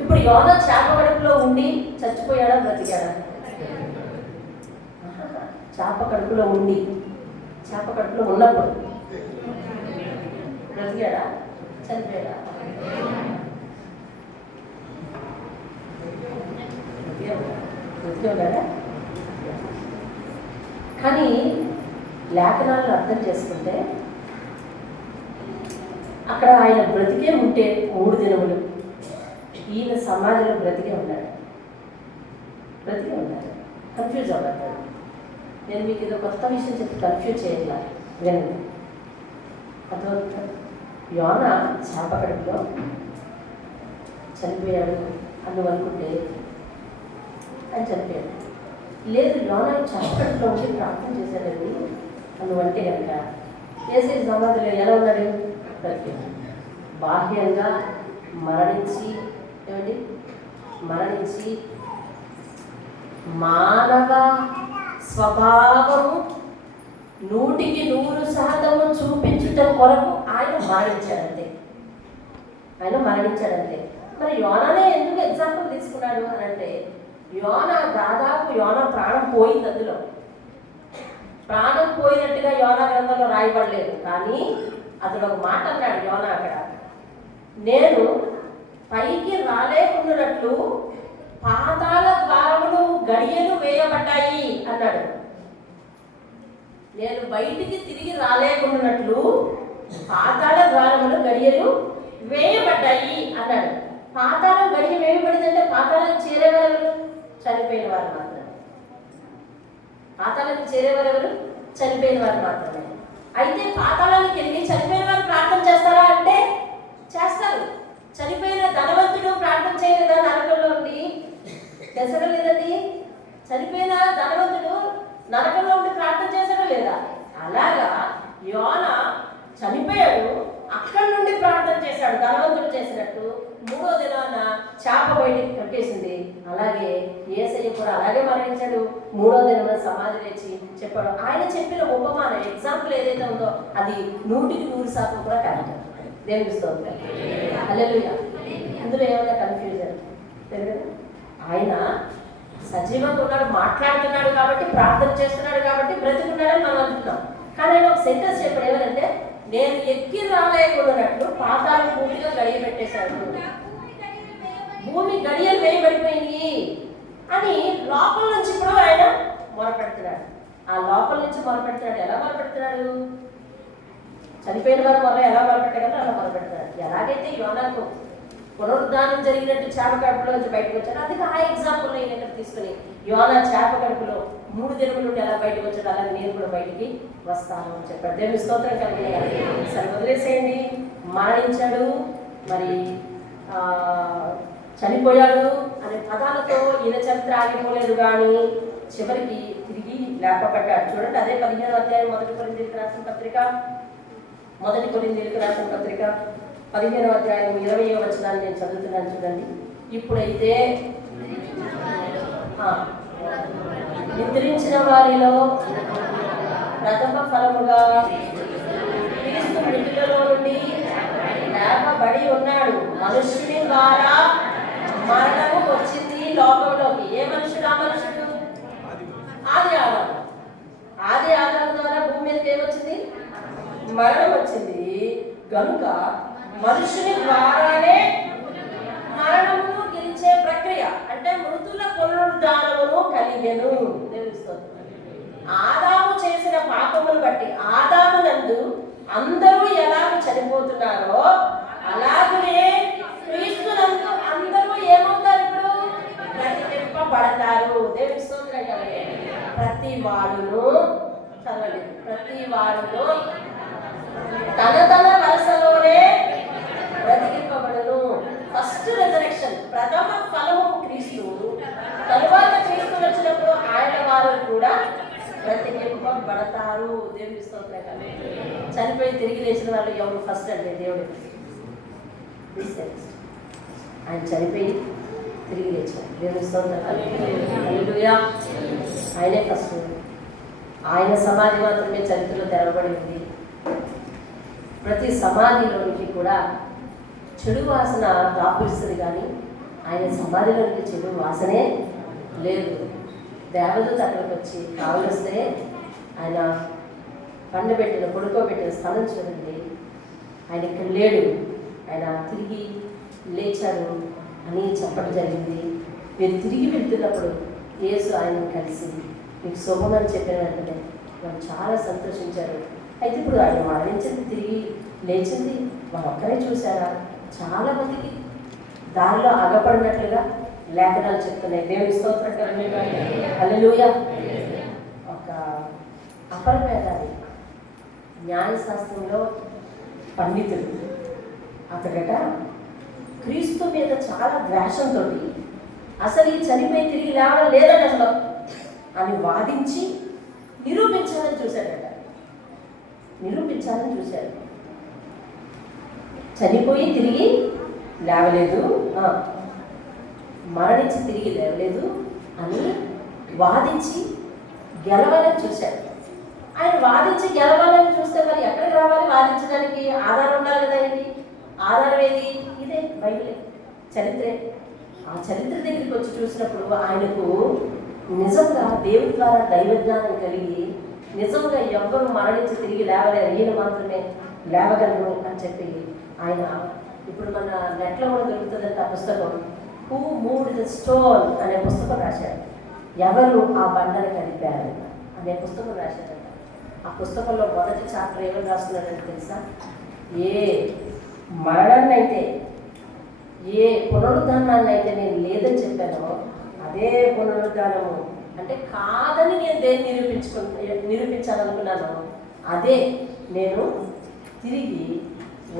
ఇప్పుడు యోనా చేప కడుపులో ఉండి చచ్చిపోయాడా బ్రతికాడా? చేప కడుపులో ఉండి, చేప కడుపులో ఉన్నప్పుడు బ్రతికాడా చనిపోయాడా? బ్రతికాడా? కానీ లేఖనాలను అర్థం చేసుకుంటే అక్కడ ఆయన బ్రతికే ఉంటే 3 దినములు ఈయన సమాధిలో బ్రతికే ఉన్నాడు. కన్ఫ్యూజ్ అవ్వదు. నేను మీకు ఇది కొత్త విషయం చెప్పి కన్ఫ్యూజ్ చేయాల. వినండి. యోనా చేప కడుపులో చనిపోయాడు అని అనుకుంటే ఆయన చనిపోయాడు. లేదు, యోనా చేప కడుపులో ఉండి ప్రార్థన చేశాడండి అనువంటే కనుక యేసయ్య సమాధిలో ఎలా ఉన్నాడు? బ్రతికాడు. బాహ్యంగా మరణించి మానవ స్వభావము 100% చూపించటం కొరకు ఆయన మరణించాడంతే. మరి యోనానే ఎందుకు ఎగ్జాంపుల్ తీసుకున్నాడు అని అంటే, యోనా ప్రాణం పోయింది. అందులో ప్రాణం పోయినట్టుగా యోనా గ్రంథంలో రాయబడలేదు. కానీ అతడు ఒక మాట అన్నాడు యోనా అక్కడ, నేను పైకి రాలేకున్నట్లు పాతాళ ద్వారములు గడియలు వేయబడ్డాయి అన్నాడు. నేను బయటికి తిరిగి రాలేకున్నట్లు పాతాళ ద్వారములు గడియలు వేయబడ్డాయి అన్నాడు. పాతాళం గడియ వేయబడిందంటే పాతాళానికి చేరేవారెవరు? చనిపోయిన వారు మాత్రమే. పాతాళానికి చేరేవారెవరు? చనిపోయిన వారు మాత్రమే. అయితే పాతాళానికి వెళ్ళి చనిపోయిన వారు ప్రార్థన చేస్తారా అంటే చేస్తారు. చనిపోయిన ధనవంతుడు ప్రార్థన చేయలేదా నరకంలో ఉండి? చేసడం లేదండి. చనిపోయిన ధనవంతుడు నరకంలో ఉండి ప్రార్థన చేసడం లేదా? అలాగా యోనా చనిపోయాడు, అక్కడి నుండి ప్రార్థన చేశాడు ధనవంతుడు చేసినట్టు. 3వ దినాన చేప బయటికి కట్టేసింది. అలాగే యేసయ్య కూడా అలాగే మరణించాడు. 3వ దినాన సమాధి లేచి చెప్పాడు. ఆయన చెప్పిన ఉపమానం ఎగ్జాంపుల్ ఏదైతే ఉందో అది 100% కూడా కరెక్ట్. దేవుని స్తోత్రం. హల్లెలూయా. ఇందులో ఏమైనా కన్ఫ్యూజన్ తెలియదు. ఆయన సజీవంగా ఉన్నాడు, మాట్లాడుతున్నాడు కాబట్టి, ప్రార్థన చేస్తున్నాడు కాబట్టి బ్రతికున్నాడని మనం అంటున్నాం. కానీ ఆయన ఒక సెంటెన్స్ చెప్పాడు. ఏమనంటే, నేను ఎక్కి రాలేకున్నట్లు పాతాళం పూర్తిగా గడియ పెట్టేశాడు, భూమి గడియలు వేయబడిపోయింది అని లోపల నుంచి ఇప్పుడు ఆయన మొరపెడుతున్నాడు. ఆ లోపల నుంచి మొరపెడుతున్నాడు. ఎలా మొరపెడుతున్నాడు? చనిపోయిన వారు మొదలు ఎలా మొరపెట్టగలరో అలా మొరపెడుతున్నాడు. ఎలాగైతే యోనాకు పునరుద్ధానం జరిగినట్టు చేప కడుపులో నుంచి బయటకు వచ్చాడు, అది ఆ ఎగ్జాంపుల్ నేను ఇక్కడ తీసుకుని యోనా చేప కడుపులో 3 దినముల నుండి ఎలా బయటకు వచ్చాడు, అలాగే నేను కూడా బయటికి వస్తాను అని చెప్పాడు. దేవుని స్తోత్రం కలిగిన సరే వదిలేసేయండి. మరణించాడు, మరి చనిపోయాడు అనే పదాలతో ఈయన చరిత్ర ఆగిపోలేదు. కానీ చివరికి తిరిగి లేపబడ్డాడు. చూడండి, అదే 15వ అధ్యాయం 1 కొరింథీయులకు రాసిన పత్రిక 1 కొరింథీయులకు రాసిన పత్రిక 15వ అధ్యాయం 20వ వచనాన్ని నేను చదువుతున్నాను చూడండి. ఇప్పుడైతే నిద్రించిన వారిలో ప్రథమ ఫలముగా క్రీస్తు మృతులలో నుండి లేపబడి ఉన్నాడు. మనుష్యుని ద్వారా మరణము వచ్చింది లోకంలోకి. ఏ మనుషుడు? ఆ మనుషుడు ఆది ఆదాము ద్వారా భూమి మీదకి ఏమొచ్చింది? మరణం వచ్చింది. కనుక మనుషుని ద్వారానే మరణమును గెలిచే ప్రక్రియ, అంటే మృతుల పునరుద్ధానమును కలిగెను. ఆదాము చేసిన పాపమును బట్టి ఆదామునందు అందరూ ఎలాగ చనిపోతున్నారో అలాగనే క్రీస్తునందు అందరూ ఏమవుతారు? ఇప్పుడు బ్రతికింపబడతారు. దేవుని స్తోత్రం. ప్రతి వాడును తన వరుసలోనే బ్రతికింపబడును. ఫస్ట్ రెజరెక్షన్, ప్రథమ ఫలము క్రీస్తు. తరువాత క్రీస్తు వచ్చినప్పుడు ఆయన వారు కూడా బ్రతికింపబడతారు. దేవుని స్తోత్రం. చనిపోయి తిరిగి లేచిన వాళ్ళు ఎవరు ఫస్ట్ అంటే దేవుడు. ఆయన చనిపోయి తిరిగి లేచారు. దేవుని స్తోత్రం. హల్లెలూయా. ఆయనే ఫస్ట్. ఆయన సమాధి మాత్రమే చరిత్రలో తెరవబడి ఉంది. ప్రతి సమాధిలోనికి కూడా చెడు వాసన దాపురిస్తుంది, కానీ ఆయన సమాధిలోనికి చెడు వాసనే లేదు. దేవదూత అక్కడికి వచ్చి కావలిస్తే ఆయన పడుకోబెట్టిన స్థలం చూడండి. ఆయన ఇక్కడ లేడు, ఆయన తిరిగి లేచారు అని చెప్పడం జరిగింది. మీరు తిరిగి వెళ్తున్నప్పుడు యేసు ఆయనను కలిసి మీకు శుభమని చెప్పిన వెంటనే వాళ్ళు చాలా సంతోషించారు. అయితే ఇప్పుడు ఆయన మరణించింది, తిరిగి లేచింది వాళ్ళు ఒక్కరే చూశారా? చాలా మందికి దారిలో అగపడినట్లుగా లేఖనాలు చెప్తున్నాయి. దేవుని స్తోత్రం. హల్లెలూయా. ఒక అపరమేధావి, న్యాయశాస్త్రంలో పండితుడు, అతడట క్రీస్తు మీద చాలా ద్వేషంతో అసలు ఈ చనిపోయి తిరిగి లేవడం లేదని అసలు అని వాదించి నిరూపించాలని చూశాడట. చనిపోయి తిరిగి లేవలేదు, మరణించి తిరిగి లేవలేదు అని వాదించి గెలవాలని చూశాడు. ఆయన వాదించి గెలవాలని చూస్తే మరి ఎక్కడికి రావాలి? వాదించడానికి ఆధారం ఉండాలి కదా. ఇది ఆధారం ఏది? ఇదే బైబిలే, చరిత్రే. ఆ చరిత్ర దగ్గరికి వచ్చి చూసినప్పుడు ఆయనకు నిజంగా దేవుడి ద్వారా దైవజ్ఞానం కలిగి నిజంగా ఎవ్వరు మరణించి తిరిగి లేవలేరు, ఈయన మాత్రమే లేవగలరు అని చెప్పి ఆయన ఇప్పుడు మన నెట్లో కూడా దొరుకుతుందంటే ఆ పుస్తకం హూ మూవ్డ్ ద స్టోన్ అనే పుస్తకం రాశారు. ఎవరు ఆ బండను కలిపారు అనే పుస్తకం రాశారంట. ఆ పుస్తకంలో మొదటి చాప్టర్ ఏమని రాస్తున్నారంటే తెలుసా? ఏ మరణాన్ని అయితే, ఏ పునరుద్ధానాన్ని అయితే నేను లేదని చెప్పానో అదే పునరుద్ధానము, అంటే కాదని నేను దేన్ని నిరూపించాలనుకున్నాను అదే నేను తిరిగి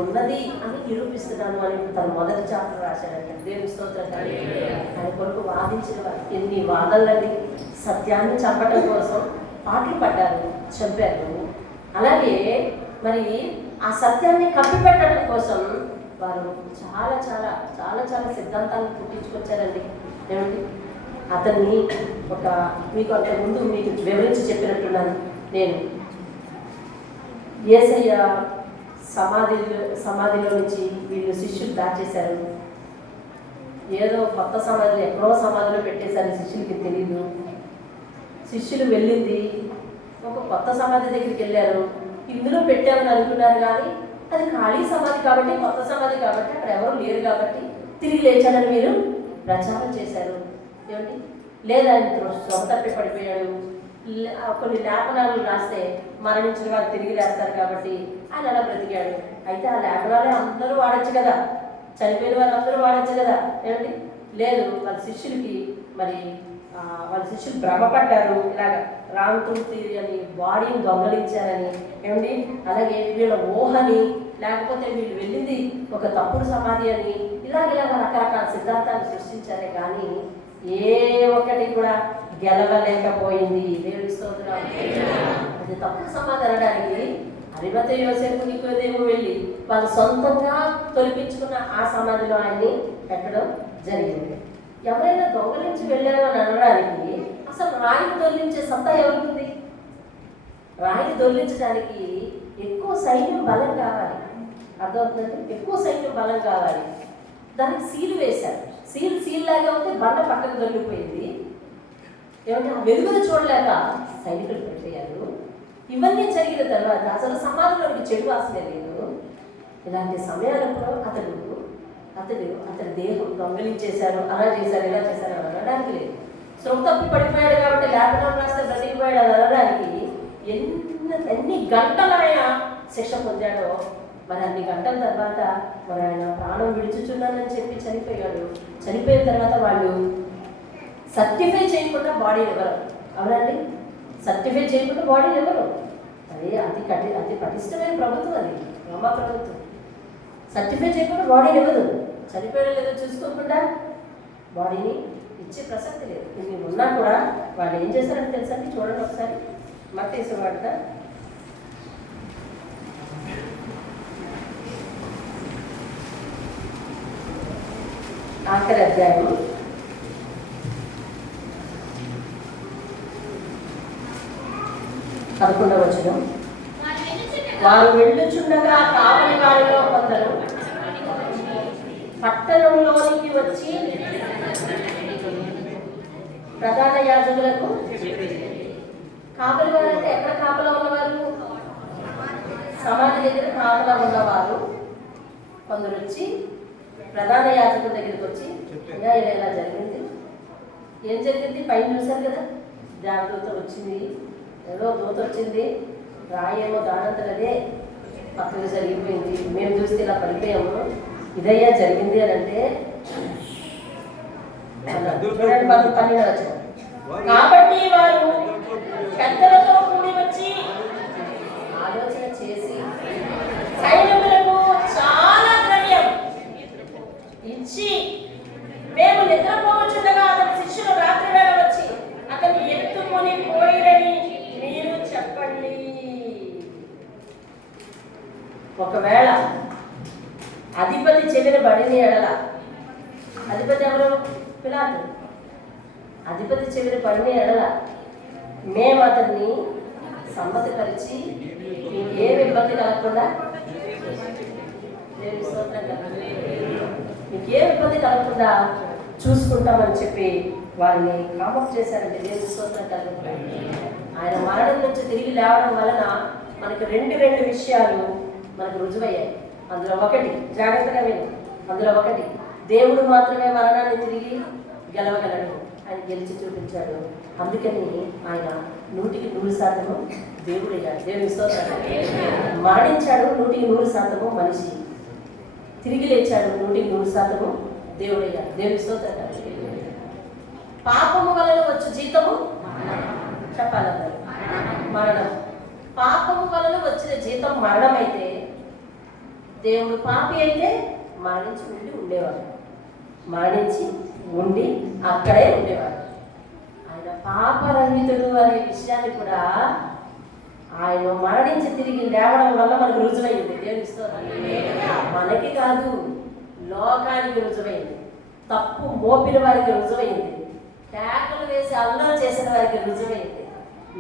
ఉన్నది అని నిరూపిస్తున్నాను అని తను మొదటి చాప్టర్ రాశాడంటే. దేవుని స్తోత్రం. ఆయన కొరకు వాదించిన వారు ఎన్ని వాదనలని, సత్యాన్ని చంపడం కోసం పాటలు పడ్డారు, చంపారు. అలాగే మరి ఆ సత్యాన్ని కప్పిపెట్టడం కోసం వారు చాలా చాలా చాలా చాలా సిద్ధాంతాలను పుట్టించుకొచ్చారండి. ఏమండి, అతన్ని మీకు అంతకుముందు మీకు వివరించి చెప్పినట్టున్నాను నేను. యేసయ్య సమాధిలో నుంచి వీళ్ళు శిష్యులు దాచేశారు. ఏదో కొత్త సమాధిలో ఎక్కడో సమాధిలో పెట్టేశారు, శిష్యులకి తెలీదు. శిష్యులు వెళ్ళింది ఒక కొత్త సమాధి దగ్గరికి వెళ్ళారు. ఇందులో పెట్టామని అనుకున్నారు, కానీ అది ఖాళీ సమాధి కాబట్టి, కొత్త సమాధి కాబట్టి, అక్కడ ఎవరు లేరు కాబట్టి తిరిగి లేచాడని మీరు ప్రచారం చేశారు. ఏమిటి? లేదా ఆయన శ్రమ తప్పి పడిపోయాడు. కొన్ని లేఖనాలు రాస్తే మరణించిన వారు తిరిగి లేస్తారు కాబట్టి ఆయన అలా బ్రతికాడు. అయితే ఆ లేఖనాలే అందరూ వాడచ్చు కదా, చనిపోయిన వారు అందరూ వాడచ్చు కదా. ఏమిటి? లేదు, వాళ్ళ శిష్యులకి మరి వాళ్ళ శిష్యులు భ్రమపడ్డారు. ఇలాగ రాంతుర్తి అని బాడీని దొంగలించారని, ఏమిటి, అలాగే వీళ్ళ ఊహని, లేకపోతే వీళ్ళు వెళ్ళింది ఒక తప్పుడు సమాధి అని, ఇలాగ రకరకాల సిద్ధాంతాలు సృష్టించారే కానీ ఏ ఒక్కటి కూడా గెలవలేకపోయింది. దేవుని స్తోత్రం. అది తప్పుడు సమాధి అనడానికి అరిమతయి యోసేపు నికోదేము వెళ్ళి వాళ్ళు సొంతంగా తొలిపించుకున్న ఆ సమాధిలో ఆయన్ని పెట్టడం జరిగింది. ఎవరైనా దొంగలించి వెళ్ళారు అని అనడానికి అసలు రాయిని దొరికించే సత్తా ఎవరికి? రాయిని దొరికించడానికి ఎక్కువ సైన్యం బలం కావాలి. అర్థమవుతుందంటే ఎక్కువ సైన్యం బలం కావాలి. దానికి సీలు వేశారు. సీల్ లాగా ఉంటే బండ పక్కకు దొరికిపోయింది. ఏమంటే ఆ వెలుగును చూడలేక సైనికులు పెట్టేయారు. ఇవన్నీ జరిగిన తర్వాత అసలు సమాజంలోకి చెడు వాసనే లేదు. ఇలాంటి సమయాలలో అతడి దేహం దొంగలించేశారు, అలా చేశారు, ఇలా చేశారు అని అనడానికి లేదు. శ్రమ తప్పి పడిపోయాడు కాబట్టి లేఖనం రాస్తే బ్రతికిపోయాడు అని అనడానికి ఎన్ని గంటలు ఆయన శిక్ష పొందాడో, మరి అన్ని గంటల తర్వాత మరి ఆయన ప్రాణం విడిచుచున్నానని చెప్పి చనిపోయాడు. చనిపోయిన తర్వాత వాళ్ళు సర్టిఫై చేయకుండా బాడీని ఎవరు? అవునండి, సర్టిఫై చేయకుండా బాడీని ఎవరు? అతి పటిష్టమైన ప్రభుత్వం అది, రోమా ప్రభుత్వం. సర్టిఫై చేయకుండా బాడీని ఎవరు? చనిపోయడం లేదో చూసుకోకుండా బాడీని ఇచ్చే ప్రసక్తి లేదు. ఇన్ని ఉన్నా కూడా వాళ్ళు ఏం చేశారంటే తెలుసండి, చూడండి ఒకసారి. మత్తయి సువార్త 8వ అధ్యాయం 11వ వచనం. వారు వెళ్ళుచుండగా కావలి వారిలో కొందరు పట్టణంలోనికి వచ్చి ప్రధాన యాజకులకు, కాపలి వారు అంటే ఎక్కడ కాపలా ఉన్నవారు? సమాధి దగ్గర కాపలా ఉన్నవారు కొందరు వచ్చి ప్రధాన యాజకుల దగ్గరికి వచ్చి, ఇలా ఇలా జరిగింది. ఏం జరిగింది? పైన చూశారు కదా, దేవదూత వచ్చింది, ఏదో దూత వచ్చింది, రాయేమో దానంతరదే పక్కకు జరిగిపోయింది, మేము చూస్తే ఇలా పడిపోయాము, ఇదయ్యా జరిగింది అని అంటే చూడండి 12వ వచనం. కాబట్టి వారు పెద్దలతో కూడి వచ్చి ఆలోచన చేసి సైనికులకు చాలా ద్రవ్యం ఇచ్చి, మేము నిద్రపోవచ్చుండగా అతని శిష్యులు రాత్రి వేళ వచ్చి అతన్ని ఎత్తుకొని పోయిరని మీరు చెప్పండి. ఒకవేళ అధిపతి చెవిన బడిని ఎడల, అధిపతి ఎవరు? పిలాతు. అధిపతి చెవిన పడిన ఎడల మేము అతన్ని సమ్మతిపరిచి మీకేం ఇబ్బంది కలగకుండా, మీకేం ఇబ్బంది కలగకుండా చూసుకుంటామని చెప్పి వారిని కామప్ చేశారంటే దేవుని స్తోత్రం కలుగుతుంది. ఆయన మరణం నుంచి తిరిగి లేవడం వలన మనకు రెండు విషయాలు మనకు రుజువయ్యాయి. అందులో ఒకటి, జాగ్రత్తగా విను, అందులో ఒకటి, దేవుడు మాత్రమే మరణాన్ని తిరిగి గెలవగలడు. ఆయన గెలిచి చూపించాడు. అందుకని ఆయన 100% దేవుడు అయ్యాడు. దేవుని స్తోత్రం. మరణించాడు, 100% మనిషి. తిరిగి లేచాడు, 100% దేవుడు అయ్యాడు. దేవుని స్తోత్రం. పాపము వలన వచ్చు జీతము చెప్పాలన్నారు మరణం. పాపము వలన వచ్చిన జీతం మరణం అయితే, దేవుడు పాపి అయితే మరణించి ఉండేవాడు. మరణించి ఉండి అక్కడే ఉండేవాడు. ఆయన పాపరహితుడు అనే విషయాన్ని కూడా ఆయన మరణించి తిరిగి లేవడం వల్ల మనకు రుజువైంది. దేవుని స్తోత్రం. మనకి కాదు, లోకానికి రుజువైంది. తప్పు మోపిన వారికి రుజువైంది. కేకలు వేసి అల్లరి చేసిన వారికి రుజువైంది.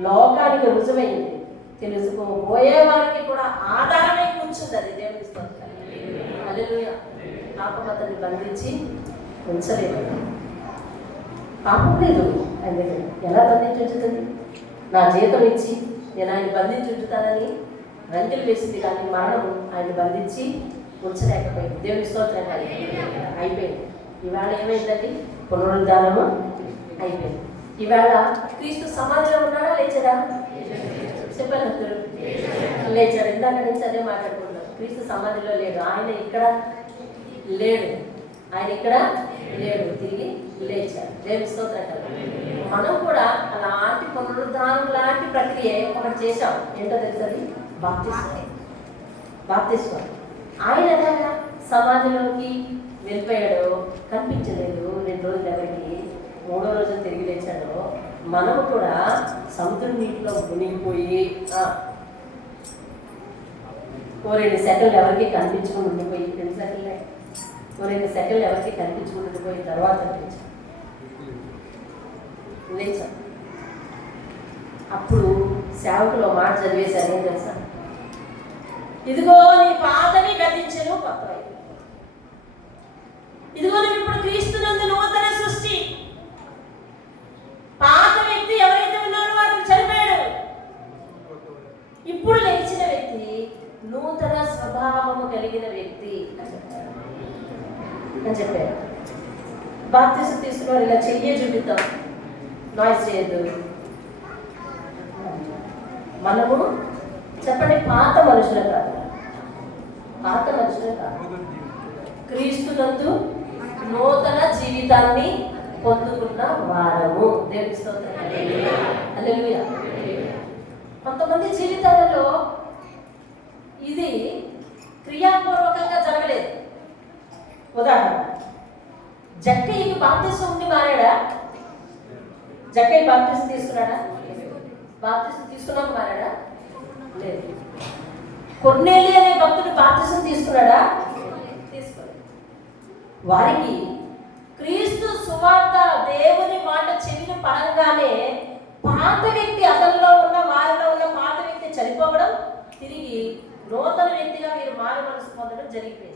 లోకానికి రుజువైంది. తెలుసుకోబోయే వారికి కూడా ఆధారమై కూర్చుంది అది. దేవుని స్తోత్రం. హల్లెలూయా. పాపం అతన్ని బంధించి ఉంచలేదు. పాపం లేదు ఆయన దగ్గర. ఎలా బంధించి ఉంచుతుంది? నా జీతం ఇచ్చి నేను ఆయన బంధించి ఉంచుతానని రంకెలు వేసింది, కానీ మరణం ఆయన బంధించి ఉంచలేకపోయింది. దేవుని స్తోత్రం. అయిపోయింది. ఇవాళ ఏమైందండి? పునరుద్ధానము అయిపోయింది. ఇవాళ క్రీస్తు సమాధిలో ఉన్నాడా? లేచాడా? చెప్పాను, లేచాడు. ఇందాక నుంచి అదే మాట్లాడుకుంటున్నాం. క్రీస్తు సమాధిలో లేడు. ఆయన ఇక్కడ లేడు. ఆయన ఇక్కడ లేడు. తిరిగి లేచాడు. దేవుని స్తోత్రం. మనం కూడా అలాంటి పునరుద్ధానం లాంటి ప్రక్రియ ఒకటి చేశాం. ఏంటో తెలుసది? బాప్తిస్మం. ఆయన ఎలాగా సమాధిలోకి వెళ్ళిపోయాడు, కనిపించలేదు 2 రోజులు ఎవరికి. 3వ రోజు తిరిగి లేచాడు. మనము కూడా సముద్రం నీటిలో మునిగిపోయి ఓ 2 సెకండ్లు ఎవరికి కనిపించుకుని ఉండిపోయి 2 సెకండ్లే ఓ 2 సెకండ్లు ఎవరికి కనిపించుకుని ఉండిపోయిన తర్వాత లేచా. అప్పుడు సేవకులో మాట చదివేశాను, ఏం తెలుసా? ఇదిగో నీ పాతవి గతించెను, కొత్తవి. ఇదిగో నువ్వు ఇప్పుడు క్రీస్తునందు నూతన సృష్టి. పాత వ్యక్తి ఎవరైతే ఉన్నారో వాటిని చనిపోయాడు. ఇప్పుడు లేచిన వ్యక్తి నూతన స్వభావము కలిగిన వ్యక్తి అని చెప్పారు. బాప్తిసం తీసుకున్న ఇలా చెయ్యే చూపిద్దాం, నాయిస్ చేయొద్దు. మనము చెప్పండి, పాత మనుషులు కాదు, పాత మనుషులు కాదు, క్రీస్తునందు నూతన జీవితాన్ని పొందుకున్న వారము. దేవుని స్తోత్రం. హల్లెలూయా. కొంతమంది జీవితాలలో ఇది క్రియాపూర్వకంగా జరగలేదు. ఉదాహరణ, జక్కయ్యకి బాప్తిసం ఉండి మారాడా? జక్కయ్య బాప్తిసం తీసుకున్నాడా? బాప్తిసం తీసుకున్నాక మారాడా? లేదు. కొర్నేలి అనే భక్తుడు బాప్తిసం తీసుకున్నాడా? తీసుకోలేదు. వారికి క్రీస్తు సువార్త దేవుని మాట చెవిన పడంగానే పాత వ్యక్తి, అతనిలో ఉన్న వారిలో ఉన్న పాత వ్యక్తి చనిపోవడం, తిరిగి నూతన వ్యక్తిగా మీరు మారు మనసు పొందడం జరిగిపోయింది.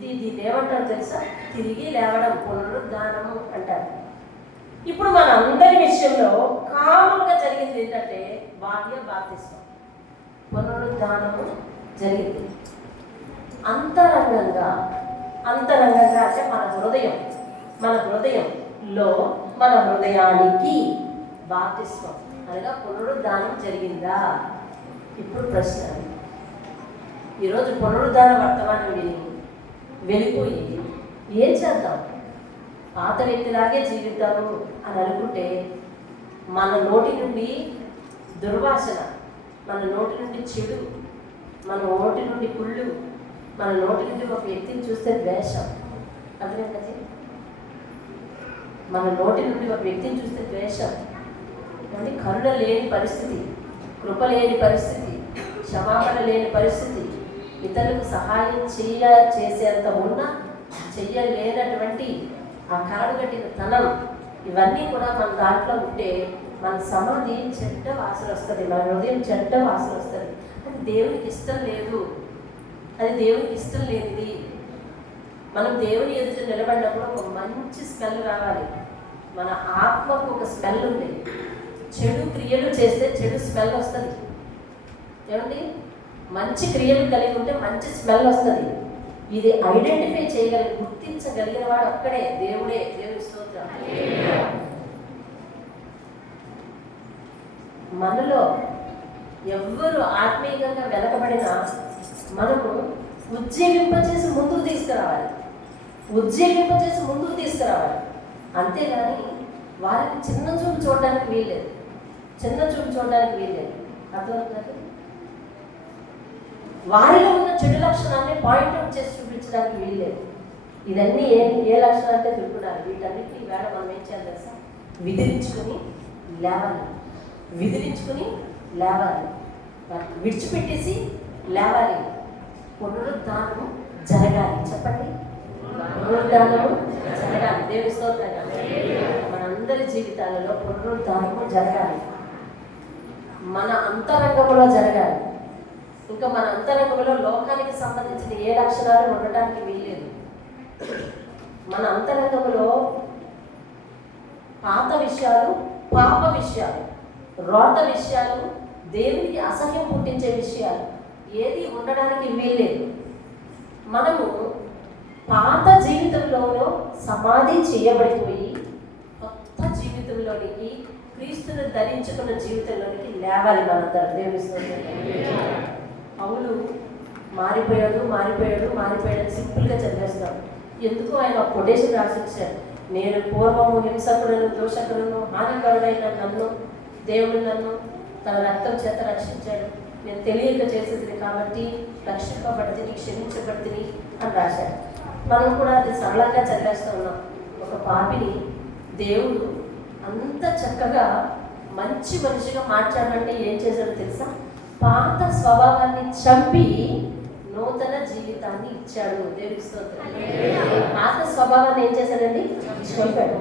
దీన్ని ఏమంటారు తెలుసా? తిరిగి లేవడం, పునరుద్ధానము అంటారు. ఇప్పుడు మన అందరి విషయంలో కామన్గా జరిగింది ఏంటంటే బాహ్య బాప్తిస్మం, పునరుద్ధానము జరిగింది. అంతరంగంగా అంటే మన హృదయంలో మన హృదయానికి బాప్తిస్మం అనగా పునరుద్ధానం జరిగిందా? ఇప్పుడు ప్రశ్న, ఈరోజు పునరుద్ధాన వర్తమానం విని వెళ్ళిపోయి ఏం చేద్దాం? పాత వ్యక్తిలాగే జీవితాము అని అనుకుంటే మన నోటి నుండి దుర్వాసన, మన నోటి నుండి చెడు, మన నోటి నుండి కుళ్ళు, మన నోటి నుండి ఒక వ్యక్తిని చూస్తే ద్వేషం. అర్థం కదా? మన నోటి నుండి ఒక వ్యక్తిని చూస్తే ద్వేషం అంటే కరుణ లేని పరిస్థితి, కృప లేని పరిస్థితి, క్షమాపణ లేని పరిస్థితి, ఇతరులకు సహాయం చేసేంత ఉన్న చెయ్యలేనటువంటి ఆ కాడుగట్టిన తనం, ఇవన్నీ కూడా మన దాంట్లో ఉంటే మన సమాధి చెడ్డ వాసన వస్తుంది, మన హృదయం చెడ్డ వాసన వస్తుంది. అది దేవునికి ఇష్టం లేదు, అది దేవునికి ఇష్టం లేనిది. మనం దేవుని ఎదుట నిలబడినప్పుడు ఒక మంచి స్మెల్ రావాలి. మన ఆత్మకు ఒక స్మెల్ ఉంది. చెడు క్రియలు చేస్తే చెడు స్మెల్ వస్తుంది. ఏమండి? మంచి క్రియలు కలిగి ఉంటే మంచి స్మెల్ వస్తుంది. ఇది ఐడెంటిఫై చేయగలిగి గుర్తించగలిగిన వాడు ఒక్కడే దేవుడే. దేవుని స్తోత్రం. మనలో ఎవ్వరు ఆత్మీయంగా వెనకబడినా మనము ఉజ్జీవింపచేసి ముందుకు తీసుకురావాలి, అంతేగాని వారికి చిన్న చూపు చూడడానికి వీల్లేదు, అర్థమవుతుంది? వారిలో ఉన్న చెడు లక్షణాన్ని పాయింట్అవుట్ చేసి చూపించడానికి వీల్లేదు. ఇవన్నీ ఏ లక్షణాలు అంటే తిరుగుతున్నారు. వీటన్నిటిని వేళ మనం ఏం చేయాలి తెలుసా? విదిరించుకుని లేవాలి, విడిచిపెట్టేసి లేవాలి. పునరుద్ధానం జరగాలి. చెప్పండి, పునరుద్ధానము జరగాలి. దేవుని స్తోత్రం. మనందరి జీవితాలలో పునరుద్ధానము జరగాలి, మన అంతరంగంలో జరగాలి. ఇంకా మన అంతరంగంలో లోకానికి సంబంధించిన ఏ లక్షణాలు ఉండటానికి వీల్లేదు. మన అంతరంగంలో పాత విషయాలు, పాప విషయాలు, రోత విషయాలు, దేవునికి అసహ్యం పుట్టించే విషయాలు ఏది ఉండడానికి వీల్లేదు. మనము పాత జీవితంలోనూ సమాధి చేయబడిపోయి కొత్త జీవితంలోనికి, క్రీస్తును ధరించుకున్న జీవితంలోనికి లేవాలి మనందరం. దేవుని స్తోత్రం. పౌలు మారిపోయాడు సింపుల్గా చదివేస్తాం. ఎందుకు ఆయన కొటేషన్ రాసిచ్చారు. నేను పూర్వము హింసకులను, దోషకులను, హానికరుడైన దేవుడు నన్ను తన రక్తం చేత రక్షించాడు. నేను తెలియక చేసేది కాబట్టి రక్షింపబడితిని, క్షమించబడితిని అని రాశాడు. మనం కూడా అది సరళంగా చదివేస్తూ ఉన్నాం. ఒక పాపిని దేవుడు అంత చక్కగా మంచి మనిషిగా మార్చాడంటే ఏం చేశాడో తెలుసా? పాత స్వభావాన్ని చంపి నూతన జీవితాన్ని ఇచ్చాడు. దేవునికి స్తోత్రం. పాత స్వభావాన్ని ఏం చేశాడండి? చంపాడు.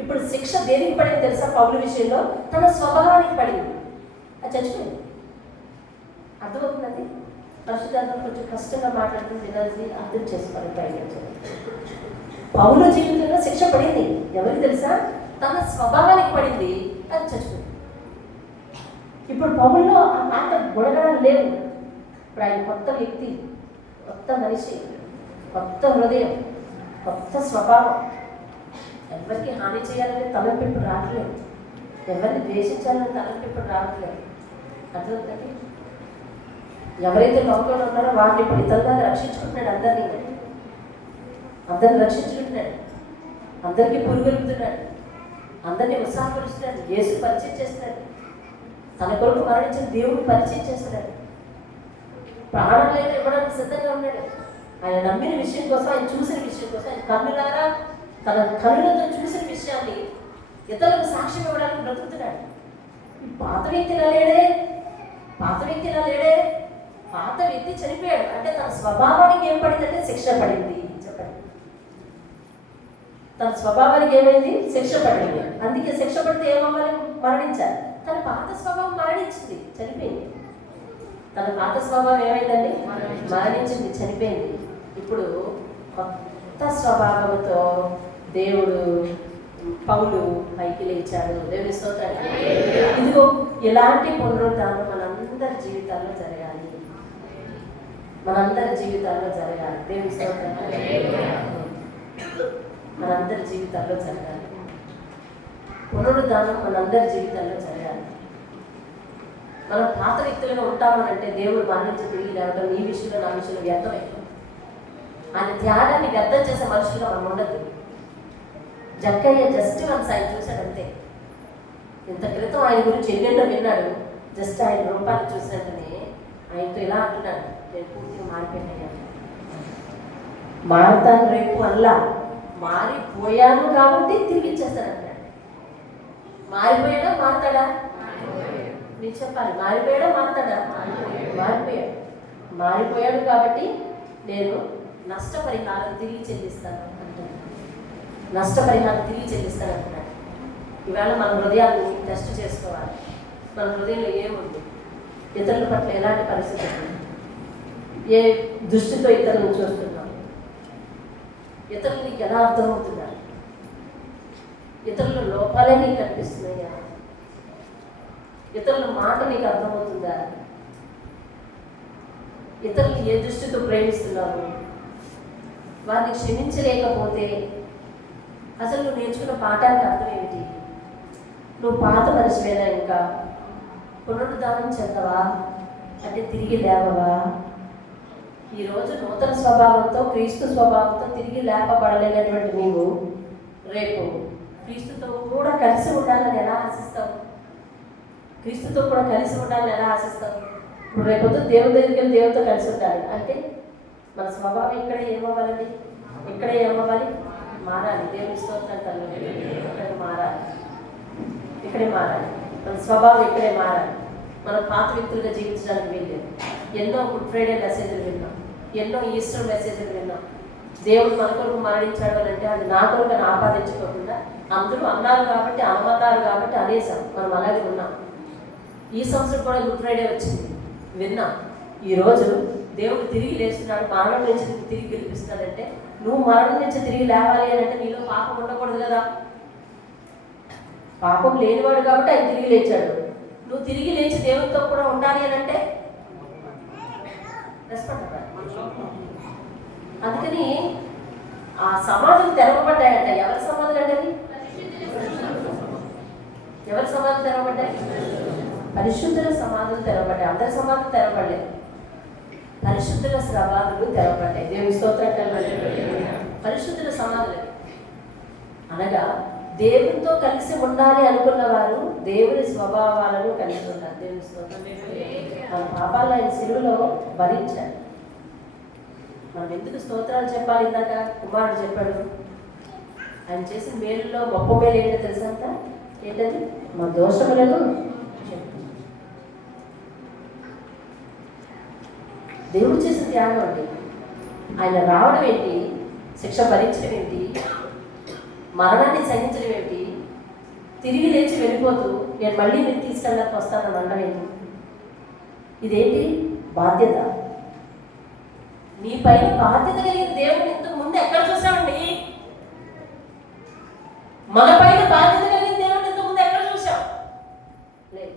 ఇప్పుడు శిక్ష దేనికి పడింది తెలుసా? పౌలు విషయంలో తన స్వభావానికి పడింది. అది చచ్చిపోయింది. అర్థమవుతుందండి? పరిశుద్ధాత్మ కొంచెం కష్టంగా మాట్లాడుతుంది, వినాల్సి అర్థం చేసుకోవాలి. ప్రయత్నించాలి. పౌలు జీవితంలో శిక్ష పడింది. ఎవరికి తెలుసా? తన స్వభావానికి పడింది. అది చచ్చిపోయింది. ఇప్పుడు పౌల్లో ఆ మాట గుణగణాలు లేవు. ఇప్పుడు ఆయన కొత్త వ్యక్తి, కొత్త మనిషి, కొత్త హృదయం, కొత్త స్వభావం. ఎవరికి హాని చేయాలని తలంపు ఇప్పుడు రావట్లేదు. ఎవరిని ద్వేషించాలని తలంపు ఇప్పుడు రావట్లేదు. అర్థమవుతుంది? ఎవరైతే లోకంలో ఉన్నారో వాటిని ఇప్పుడు ఇతరులాగా రక్షించుకుంటున్నాడు. అందరిని రక్షించుకుంటున్నాడు. అందరికీ పురుగొలుపుతున్నాడు. అందరినీ ఉత్సాహపరుస్తున్నాడు. యేసు పరిచయం చేస్తున్నాడు. తన కొరకు మరణించిన దేవుడు పరిచయం చేస్తున్నాడు. ప్రాణాలైనా ఇవ్వడానికి సిద్ధంగా ఉన్నాడు. ఆయన నమ్మిన విషయం కోసం, ఆయన చూసిన విషయం కోసం, ఆయన కన్నులారా తన కన్నులతో చూసిన విషయాన్ని ఇతరులకు సాక్ష్యం ఇవ్వడానికి బ్రతుకుతున్నాడు. పాత వ్యక్తిలా లేడే. పాత వ్యక్తి చనిపోయాడు. అంటే తన స్వభావానికి ఏం పడిందంటే శిక్ష పడింది. చెప్పండి, తన స్వభావానికి ఏమైంది? శిక్ష పడింది. అందుకే శిక్ష పడితే ఏమవ్వాలి? మరణించాలి. తన పాత స్వభావం మరణించింది, చనిపోయింది. తన పాత స్వభావం ఏమైందండి? మరణించింది, చనిపోయింది. ఇప్పుడు కొత్త స్వభావంతో దేవుడు పౌలు పైకి లేచాడు. దేవుని స్తోత్రం. ఇదిగో ఇలాంటి పునరుద్ధానం మనందరి జీవితాల్లో జరగాలి. దేవుని స్తోత్రం. మనందరి జీవితాల్లో జరగాలి. పునరుద్ధానం మనందరి జీవితాల్లో జరగాలి. మనం పాత వ్యక్తులుగా ఉంటామనంటే దేవుడు మరణించి తిరిగి లేవడం నీ విషయంలో నా విషయంలో వ్యర్థమైంది. ఆయన త్యాగాన్ని వ్యర్థం చేసే మనుషులుగా మనం ఉండదు. జక్కయ్య జస్ట్ వన్స్ ఆయన చూశాడంతే. ఇంత క్రితం ఆయన గురించి ఎన్నెన్నో విన్నాడు. జస్ట్ ఆయన రూపాన్ని చూసినట్టునే ఆయనతో ఇలా అంటున్నాడు, నేను పూర్తిగా మారిపోయాను. మారుతాను రేపు అల్లా, మారిపోయాను కాబట్టి తిరిగి ఇచ్చేస్తాను అంటాడు. మారిపోయాడా మారుతాడా? మీరు చెప్పాలి. మారిపోయాడా మారుతాడా? మారిపోయాడు కాబట్టి నేను నష్టపరిహారం తిరిగి చెల్లిస్తాను అంటున్నాడు. నష్టపరిహారం తిరిగి చెల్లిస్తాను అంటున్నాడు. ఈవేళ మన హృదయాన్ని టెస్ట్ చేసుకోవాలి. మన హృదయంలో ఏముంది? ఇతరుల పట్ల ఎలాంటి పరిస్థితి ఉంది? ఏ దృష్టితో ఇతరులను చూస్తున్నాం? ఇతరులు నీకు ఎలా అర్థమవుతున్నారు? ఇతరుల లోపాలే నీకు కనిపిస్తున్నాయా? ఇతరుల మాట నీకు అర్థమవుతుందా? ఇతరులు ఏ దృష్టితో ప్రేమిస్తున్నావు? వారిని క్షమించలేకపోతే అసలు నువ్వు నేర్చుకున్న పాఠానికి అర్థం ఏమిటి? నువ్వు పాత మనిషివేనా? ఇంకా పునరుద్ధానం చెందవా? అంటే తిరిగి లేవవా? ఈరోజు నూతన స్వభావంతో, క్రీస్తు స్వభావంతో తిరిగి లేపబడలేనటువంటి నీవు రేపు క్రీస్తుతో కూడా కలిసి ఉండాలని ఎలా ఆశిస్తావు? క్రీస్తుతో కూడా కలిసి ఉండాలని ఎలా ఆశిస్తావు? ఇప్పుడు రేపొద్దు దేవుని దగ్గరికి వెళ్ళి దేవుడితో కలిసి ఉండాలి అంటే మన స్వభావం ఇక్కడే ఏమవ్వాలండి? ఇక్కడే ఏమవ్వాలి? మారాలి. దేవుని స్తోత్రం కలుగుతుంది. ఇక్కడే మారాలి. మన స్వభావం ఇక్కడే మారాలి. మనం పాత వ్యక్తులుగా జీవించడానికి వీల్లేదు. ఎన్నో గుడ్ ఫ్రైడే మెసేజ్లు విన్నాం, ఎన్నో ఈస్టర్ మెసేజ్లు విన్నాం. దేవుడు మన కొరకు మరణించాడు అని అంటే అది నా కొరకు అని ఆపాదించుకోకుండా అందరూ అన్నారు కాబట్టి, అనమన్నారు కాబట్టి అనేసాం. మనం అలాగే ఉన్నాం. ఈ సంవత్సరం కూడా గుడ్ ఫ్రైడే వచ్చింది, విన్నాం. ఈరోజు దేవుడు తిరిగి లేస్తున్నాడు, మరణం నుంచి తిరిగి గెలిపిస్తున్నాడంటే నువ్వు మరణం నుంచి తిరిగి లేవాలి అని అంటే నీలో పాపం ఉండకూడదు కదా. పాపం లేనివాడు కాబట్టి ఆయన తిరిగి లేచాడు. నువ్వు తిరిగి లేచి దేవుడితో కూడా ఉండాలి అని అంటే రెస్పెక్ట్. అందుకని ఆ సమాధులు తెరవబడ్డాయంట. ఎవరి సమాధులు అంటే అది? ఎవరి సమాధులు తెరవబడ్డాయి? పరిశుద్ధుల సమాధులు తెరవబడ్డాయి. అందరి సమాధులు తెరవబడలేదు, పరిశుద్ధుల సమాధులు తెరవబడ్డాయి. దేవుని స్తోత్రం. పరిశుద్ధుల సమాధులు అనగా దేవునితో కలిసి ఉండాలి అనుకున్న వారు దేవుని స్వభావాలను కలిసి ఉన్నారు. దేవుని స్తోత్రం. మన పాపాలను ఆయన సిలువలో భరించారు. మనం ఎందుకు స్తోత్రాలు చెప్పాలి? ఇందాక కుమారుడు చెప్పాడు, ఆయన చేసిన మేలులో గొప్ప మేలు ఏంటో తెలుసంట. ఏంటది? మా దోషములను దేవుడు చేసిన త్యాగం అండి. ఆయన రావడం ఏంటి, శిక్ష భరించడం ఏంటి, మరణాన్ని సహించడం ఏంటి, తిరిగి లేచి వెళ్ళిపోతూ నేను మళ్ళీ మీరు తీసుకెళ్ళడానికి వస్తానని అనడం ఏంటి? ఇదేంటి బాధ్యత. నీ పైన బాధ్యత కలిగిన దేవుడు ఇంతకు ముందు ఎక్కడ చూసామండి? మన పైన బాధ్యత కలిగిన దేవుడు ఇంతకు ముందు ఎక్కడ చూసాం? లేదు.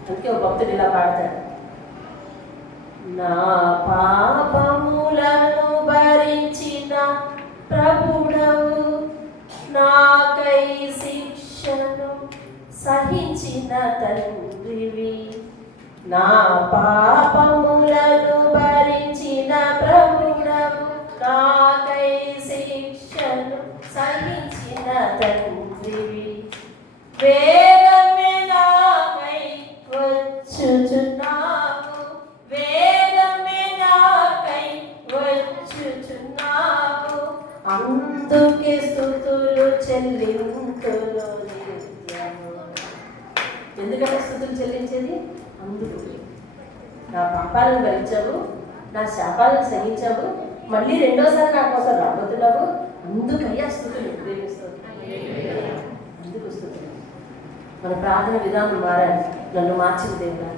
అందుకే ఒక భక్తుడు ఇలా పాడతాడు, నా పాపములను భరించిన ప్రభుడవు, నాకై శిక్షను సహించిన తండ్రివి, నా పాపములను భరించిన ప్రభుడవు, నాకై శిక్షను సహించిన తండ్రివి, వేగమే నాకై వచ్చుచున్నావు, వేగమే నాకై వచ్చుచున్నావు, అందుకే స్తుతులు చెల్లింతులు నిత్యము. ఎందుకంటే స్తుతులు చెల్లించేది అందుకు. నా పాపాలను భరించావు, నా శాపాలను సహించావు, మళ్ళీ రెండోసారి నా కోసం రాబోతున్నావు, అందుకయ్యా స్తుతులు ఉపయోగిస్తుంది. అందుకు స్తుతులు. మన ప్రార్థన విధానం మారాలి. నన్ను మార్చిన దేవుడా,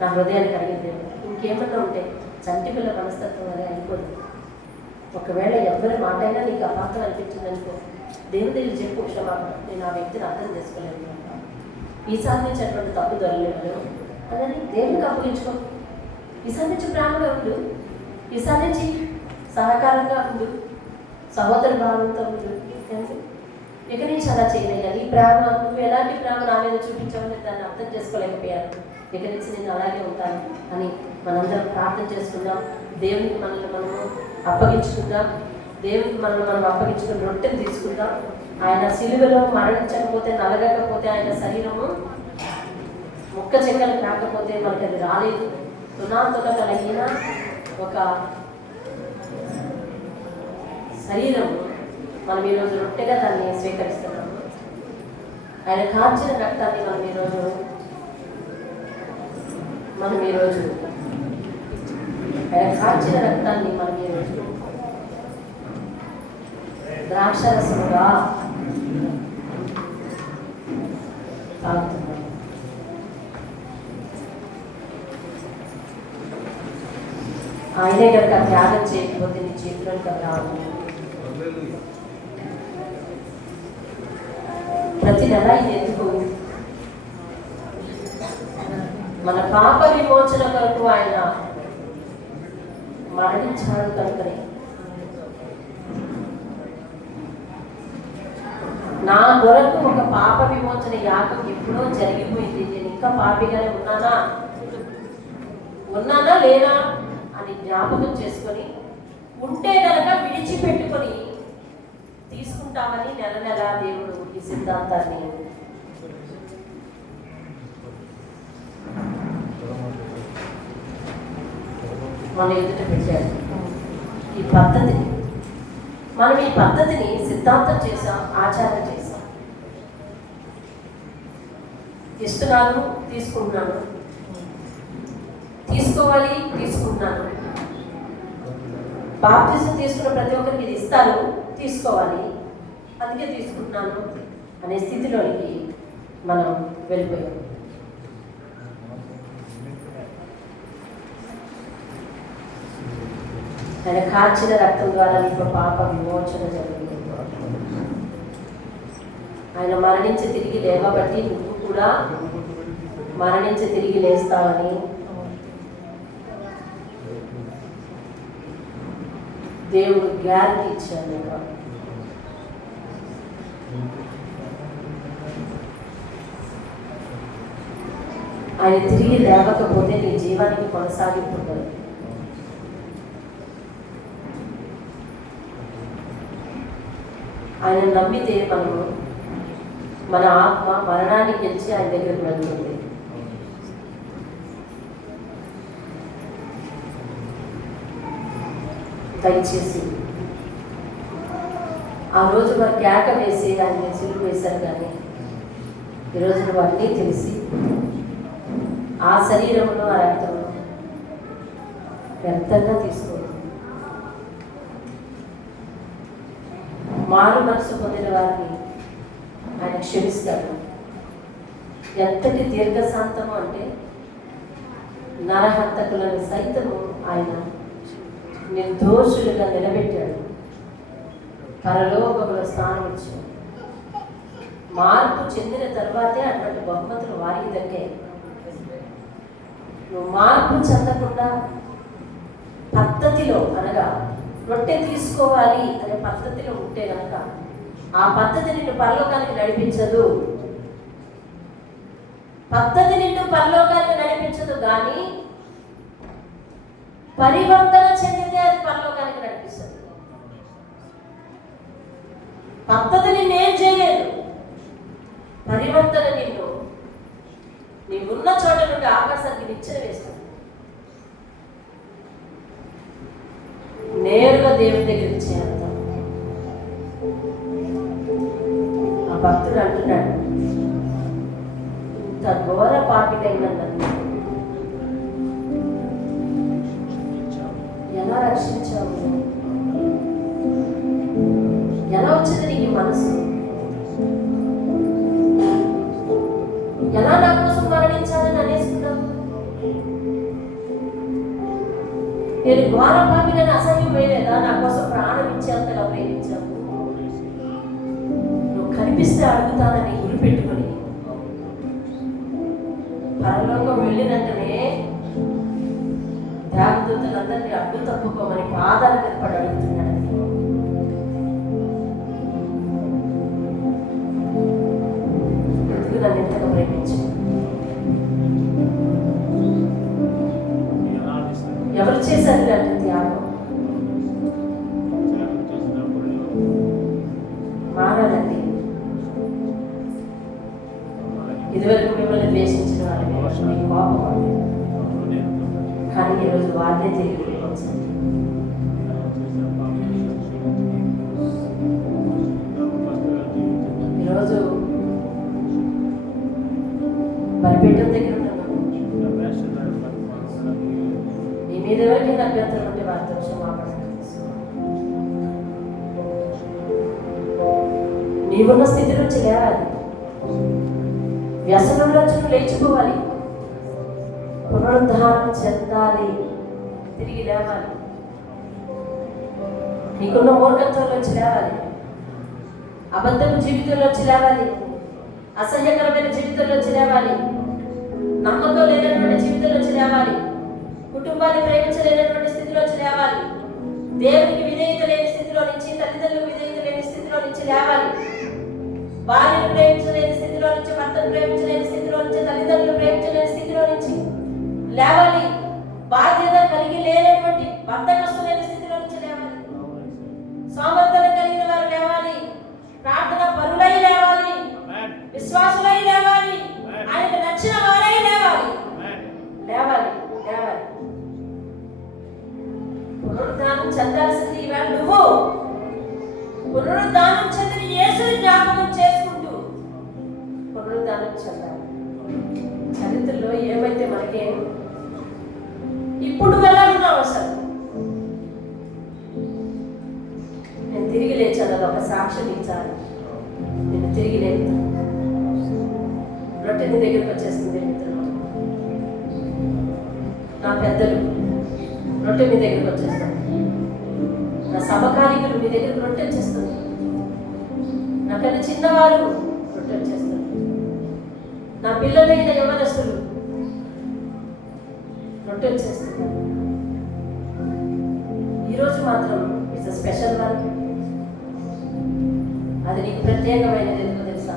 నా హృదయాన్ని కలిగిన దేవుడా. ఇంకేమన్నా ఉంటే చంటి పిల్ల మనస్తత్వం అనే అయిపోదు. ఒకవేళ ఎవరి మాట అయినా నీకు అపార్థం అనిపించింది అనుకో, దేవుడి దగ్గర చెప్పు, క్షమాపణ, నేను ఆ వ్యక్తిని అర్థం చేసుకోలేదు, ఈసారి నుంచి అటువంటి తప్పు దొరలేదు అని దేవునికి అప్పగించుకో. ఈసారి నుంచి ప్రేమగా ఉండు, ఈసారి నుంచి సహకారంగా ఉండు, సహోదర భావంతో ఉండు. ఇక నుంచి అలా చేయలేదు. ఈ ప్రేమ, నువ్వు ఎలాంటి ప్రేమ నా మీద చూపించావని దాన్ని అర్థం చేసుకోలేకపోయాను, ఇక నుంచి నేను అలాగే ఉంటాను అని మనందరం ప్రార్థన చేసుకుందాం. దేవునికి మనల్ని మనము అప్పగించుకుందాం. దేవునికి మనల్ని మనం అప్పగించుకుని రొట్టెను తీసుకుందాం. ఆయన సిలువలో మరణించకపోతే, నలగకపోతే, ఆయన శరీరము ముక్క చెక్కలు కాకపోతే మనకి అది రాలేదు. తునాతుల కలిగిన ఒక శరీరము మనం ఈరోజు రొట్టెగా దాన్ని స్వీకరిస్తున్నాము. ఆయన కాల్చిన రక్తాన్ని మనం ఈరోజు ఆయన కాల్చిన రక్తాన్ని మనం ఈరోజు ద్రాక్షరసముగా తాగుతున్నాం. ఆయనే కనుక త్యాగం చేయకపోతే నీ చేతిలో రావు. ప్రతి నెల ఇది ఎందుకు? మన పాప విమోచన కొరకు ఆయన మరణించాడు కనుకనే. నా కొరకు ఒక పాప విమోచన యాగం ఎప్పుడో జరిగిపోయింది. నేను ఇంకా పాపిగానే ఉన్నానా లేనా అని జ్ఞాపకం చేసుకొని ఉంటే కనుక విడిచిపెట్టుకొని తీసుకుంటామని నెల నెల దేవుడు ఈ సిద్ధాంతాన్ని మన ఎదుట పెట్టాడు. ఈ పద్ధతిని మనం ఈ పద్ధతిని సిద్ధాంతం చేసాం, ఆచారం చేసాం. ఇస్తున్నాను, తీసుకుంటున్నాను, తీసుకోవాలి, తీసుకుంటున్నాను. బాప్తిజం తీసుకున్న ప్రతి ఒక్కరికి ఇది ఇస్తాను, తీసుకోవాలి, అందుకే తీసుకుంటున్నాను అనే స్థితిలోనికి మనం వెళ్ళిపోయాం. ఆయన కాల్చిన రక్తం ద్వారా నీకు పాప విమోచన జరిగింది. ఆయన మరణించి తిరిగి లేవబట్టి నువ్వు కూడా మరణించి తిరిగి లేస్తావని దేవుడు గ్యారంటీ ఇచ్చాడు. నీకు ఆయన తిరిగి లేవకపోతే నీ జీవానికి కొనసాగింపు ఉండదు. ఆయన నమ్మితే మనము మన ఆత్మ మరణాన్ని గెలిచి ఆయన దగ్గరకు వెళ్తుంది. దయచేసి ఆ రోజు మరి కేక వేసి ఆయన సిలువ వేశారు, కానీ ఈరోజు నువ్వు అన్నీ తెలిసి ఆ శరీరంలో ఆ రక్తంలో వ్యర్థంగా తీసుకోదు. మారు మనసు పొందిన వారిని ఆయన క్షమిస్తాడు. ఎంతటి దీర్ఘశాంతము అంటే నరహంతకులను సైతము ఆయన నిర్దోషులుగా నిలబెట్టాడు. పరలోకములో స్థానం ఇచ్చాడు. మార్పు చెందిన తర్వాతే అటువంటి బహుమతులు వారికి దక్కాయి. నువ్వు మార్పు చెందకుండా పద్ధతిలో అనగా రొట్టె తీసుకోవాలి అనే పద్ధతిలో ఉంటే కనుక ఆ పద్ధతి నిన్ను పరలోకానికి నడిపించదు. పద్ధతి నిన్ను పరలోకానికి నడిపించదు, కానీ పరివర్తన చెందితే అది పరలోకానికి నడిపిస్తుంది. పద్ధతి నిన్నేం చేయలేదు, పరివర్తన నిన్ను నీవున్న చోట నుండి ఆకాశానికి నిచ్చెన వేస్తుంది. నేరుగా దేవుని దగ్గరికి చేరుతాం. ఆ భక్తుడు అంటున్నాడు, ఇంత ఘోర పాపికైనా ఎలా రక్షించావు? ఎలా వచ్చింది నీకు మనసు? ఎలా నా కోసం మరణించాలని అనేసుకున్నావు? నేను ఘోర పాపిని అసహ్యం వేయలేదా? నా కోసం ప్రాణం ఇచ్చేంతగా ప్రేమించావు. నువ్వు కనిపిస్తే అడుగుతానని గురి పెట్టుకుని పరలోకం వెళ్ళినట్టునే దేవదూతలందరినీ అడ్డు తప్పుకోమని పాదాల మీద పడి అడుగుతున్నాడు. ఎందుకు నన్ను ఎంతగా ప్రేమించు? ఎవరు చేశారు అంటే త్యాగం? మారాలండి. ఇదివరకు మిమ్మల్ని ద్వేషించిన వాళ్ళు మీకు కోపం, కానీ ఈరోజు వాళ్ళే తిరిగి ప్రేమించాలి. ఈరోజు బలిపీఠం దగ్గర ఉన్నాను. మీ మీద ఎవరికైనా అభ్యంతరం ఉంటే వారితో క్షమాపణ. నీవున్న స్థితి నుంచి లేవాలి. వ్యసనంలో నుంచి లేచిపోవాలి. పునరుద్ధానం చెందాలి. తిరిగి లేవాలి. నీకున్న మూర్ఖత్వంలోంచి లేవాలి. అబద్ధపు జీవితంలోంచి లేవాలి. అసహ్యకరమైన జీవితంలోంచి లేవాలి. నమ్మకం లేనటువంటి జీవితంలోంచి లేవాలి. కుటుంబాన్ని ప్రేమించలేనటువంటి స్థితిలోంచి లేవాలి. దేవునికి విధేయత లేని స్థితిలో నుంచి, తల్లిదండ్రులకు విధేయత లేని స్థితిలో నుంచి లేవాలి. భార్యను ప్రేమించలేని స్థితిలో నుంచి, భర్తను ప్రేమించలేని స్థితిలో నుంచి, తల్లిదండ్రులు ప్రేమించలేని స్థితిలో నుంచి లేవాలి. బాధ్యత కలిగి లేనటువంటి బద్ధకస్తులైన స్థితిలో నుంచి లేవాలి. సామర్థ్యం కలిగిన వారు లేవాలి. ప్రార్థన పరులై లేవాలి. విశ్వాసులై లేవాలి. ఆయనకు నచ్చిన వారై లేవాలి. లేవాలి లేవాలి. పునరుద్ధానం చెందాల్సింది ఇవాళ నువ్వు. పునరుద్ధానం చెందిన యేసుని జ్ఞాపకం చేసుకుంటూ పునరుద్ధానం చెందాలి. చరిత్రలో ఏమైతే మనకేం ఇప్పుడు వెళ్ళాలన్న అవసరం. నేను తిరిగి లేచాను, అది ఒక సాక్ష్యం ఇచ్చాను. నేను తిరిగి లేపుతాను. రొట్టె నీ దగ్గరికి వచ్చేస్తుంది మిత్రులు. నా పెద్దలు రొట్టె మీ దగ్గరికి వచ్చేస్తాను. నా సమకాలికులు మీ దగ్గరికి రొట్టె వచ్చేస్తుంది. నాకన్నా చిన్నవారు రొట్టె వచ్చేస్తారు. నా పిల్లలైన యవనస్తులు రొట్టె వచ్చేస్తుంది. ఈరోజు మాత్రం ఇట్స్ అ స్పెషల్ వర్క్. అది నీకు ప్రత్యేకమైనది. ఎందుకు తెలుసా?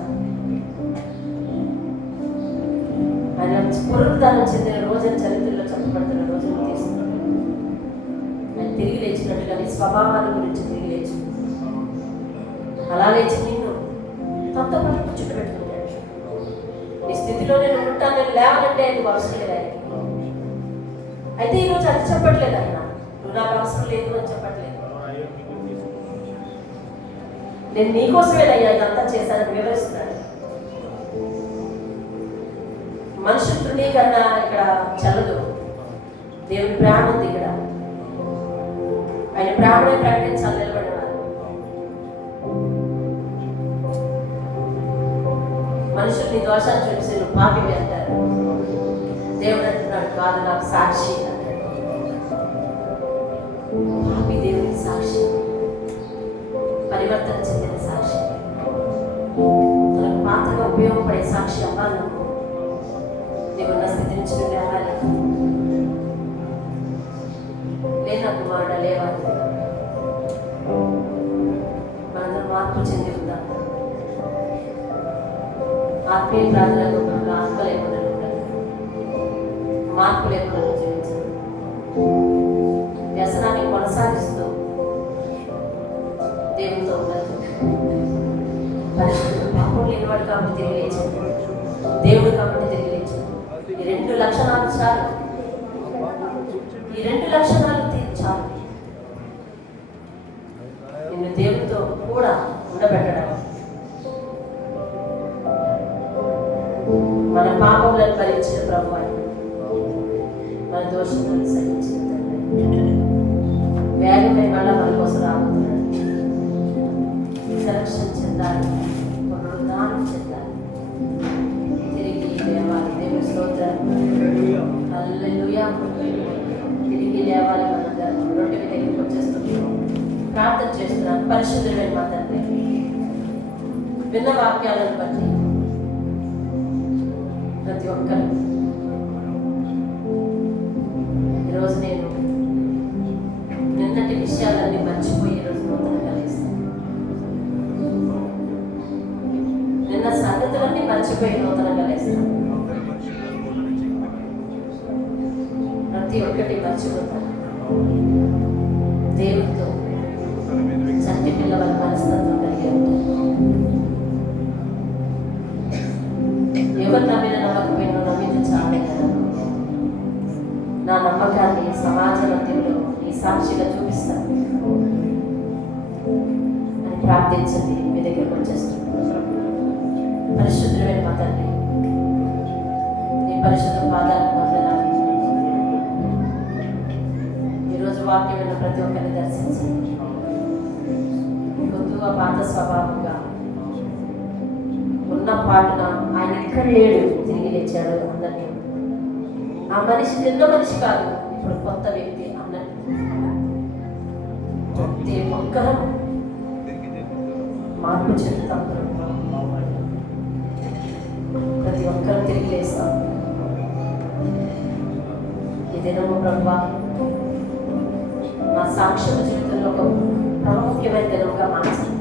ఆయన పునరుద్ధానం చెందిన రోజున చరిత్రలో చెప్పబడుతున్న రోజును తీసుకున్నాడు. ఆయన తిరిగి లేచినట్టుగా నీ స్వభావాల గురించి తిరిగి లేచి అలా లేచి నిన్ను తనతో పాటు కూర్చుంటబెట్టుకున్నాడు. నీ స్థితిలో నేను ఉంటాను, నేను లేవనంటే ఆయనకు అవసరం లేదు. ఆయనకి అయితే ఈరోజు అది చెప్పట్లేదు. ఆయన నువ్వు నాకు అవసరం లేదు అని చెప్పట్లేదు. నేను నీకోసమేనయ్యా ఇదంతా చేశానని వివరిస్తున్నాడు. మనుషు తృణీకరణ ఇక్కడ చల్లదు. దేవుని ప్రేమ ఉంది ఇక్కడ. ఆయన ప్రేమనే ప్రకటించాలి నిలబడినారు. మనుషుల్ని దోషాన్ని చూసి నువ్వు పాపివి అంటారు. దేవుడు అంటున్నాడు కాదు, నాకు సాక్షి అంటాడు. పాపి దేవునికి సాక్షి, పరివర్తన చెందిన సాక్షి, తనకు పాత్రగా ఉపయోగపడే సాక్షి అవ్వాలి. దేవున్న స్థితి నుంచి నువ్వు లేవాలి. లేదా కుమారుడు లేవాలి. మనందరం మార్పు చెంది ఉందా? ఆత్మీయ ప్రార్థనలో ఆత్మ లేకుండా ఉండాలి. మార్పు లేకుండా జీవించాలి. వ్యసనాన్ని కొనసాగిస్తూ దేవునితో ఉండాలి. పరిస్థితులు పాపం లేనివాడు కాబట్టి తిరిగి లేచాడు, దేవుడు కాబట్టి తిరిగి లేచాడు. ఈ 2 లక్షణాలు చాలు. ఈ 2 లక్షణాలు చాలు నిన్ను దేవుడితో కూడా ఉండబెట్టడం. మన పాపములను భరించిన ప్రభువు, మన దోషములను సహించిన వేగమే మళ్ళా మన కోసం రాబోతున్నాడు. సెలక్షన్ చెందాలి, పునరుద్ధానం చెందాలి, తిరిగి లేవాలి. దేవుని స్తోత్రం, హల్లెలూయా. తిరిగి లేవాలి. మనందరం రొట్టె మీద దగ్గరికి వచ్చేస్తుంది. ప్రార్థన చేస్తున్నాను. పరిశుద్ధుడైన మా తండ్రి, విన్న వాక్యాలను బట్టి ప్రతి ఒక్కరు ఈరోజు నేను నిన్నటి విషయాలన్నీ మర్చిపోయి ఈరోజు నూతన కలిగిస్తాను. నిన్న సంగతులన్నీ మర్చిపోయి నూతన కలిగిస్తాను. ప్రతి ఒక్కటి మర్చిపోతాను. దేవుడితో చంటి పిల్లల మనస్తత్వం కలిగి ఉంటాను. ఎవరు నమ్మిన నమ్మకపోయినా నమ్మింది చాలే కదా. నా నమ్మకాన్ని సమాజ మధ్యంలో నీ సాక్షిగా చూపిస్తాను అని ప్రార్థించండి. మీ దగ్గరకు వచ్చేస్తున్నాను. పరిశుద్ధమైన మా తండ్రి, నీ పరిశుద్ధ పాదాలను పొందడానికి ఈరోజు వాక్యం విన్న ప్రతి ఒక్కరిని దర్శించండి. కొద్దిగా పాత స్వభావంగా ఉన్న పాటున ఆయన ఇక్కడ లేడు, తిరిగి లేచాడు అన్నట్టు. ఆ మనిషి నిన్న మనిషి కాదు, ఇప్పుడు కొత్త వ్యక్తి అన్నట్టు. ప్రతి ఒక్కరూ మార్పు చెందుతాం. ప్రతి ఒక్కరూ తిరిగి లేస్తాం. ఈ దినము ప్రభువా నా సాక్ష్యం జీవితంలో ఒక ప్రాముఖ్యమైన దినంగా మార్చండి.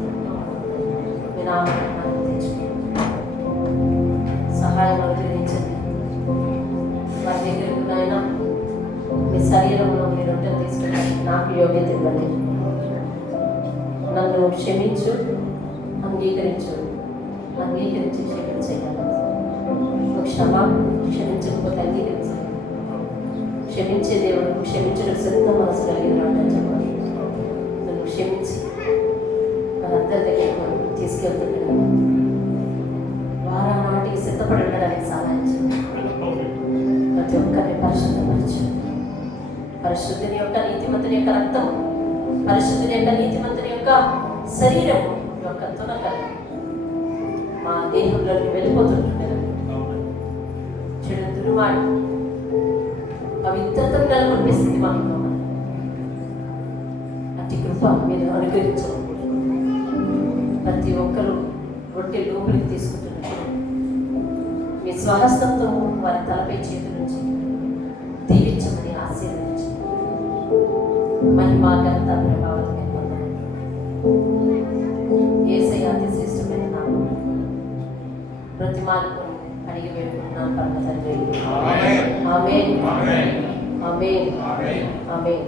మీ నామమున తెచ్చుకోండి, సహాయం అనుగ్రహించండి. వారి దగ్గరకు నాయన మీ శరీరంలో మీరు రొట్టెలు తీసుకెళ్ళండి. నాకు యోగ్యత ఇవ్వండి. నన్ను క్షమించు, అంగీకరించి క్షమించేయాలి. క్షమించకపోతే అంగీకరించాలి. క్షమించే దేవుడు, క్షమించడం సిద్ధ మనసు కలిగిన అని చెప్పాలి. నన్ను క్షమించి మనందరి దగ్గర తీసుకెళ్తున్నాడు. వారా నాటికి సిద్ధపడి ఉండడానికి సహాయం చేయండి. ప్రతి ఒక్కరిని పరిశుద్ధపరచు. పరిశుద్ధుని యొక్క నీతిమంతుని యొక్క రక్తం, పరిశుద్ధుని యొక్క నీతిమంతుని యొక్క శరీరం యొక్క తునకలు మా దేహంలోకి వెళ్ళిపోతుంటున్నారు. చెడు దుర్వాడు పవిత్రతను నెలకొల్పే స్థితి మాకు అతి కృప మీరు అనుగ్రహించండి. ప్రతి ఒక్కరూ రొట్టె లోపలికి తీసుకుంటున్నారు. మీ స్వహస్తంతో వారి తలపై చేతుల నుంచి దీవించమని ఆశీర్వదించి మహిమా ఘనత ప్రభావాన్ని పొందండి. యేసయ్య అతి శ్రేష్టమైన నామమున ప్రతిమాలకు అడిగి వేడుకుంటున్నాను పరమ తండ్రి. ఆమేన్, ఆమేన్, ఆమేన్, ఆమేన్.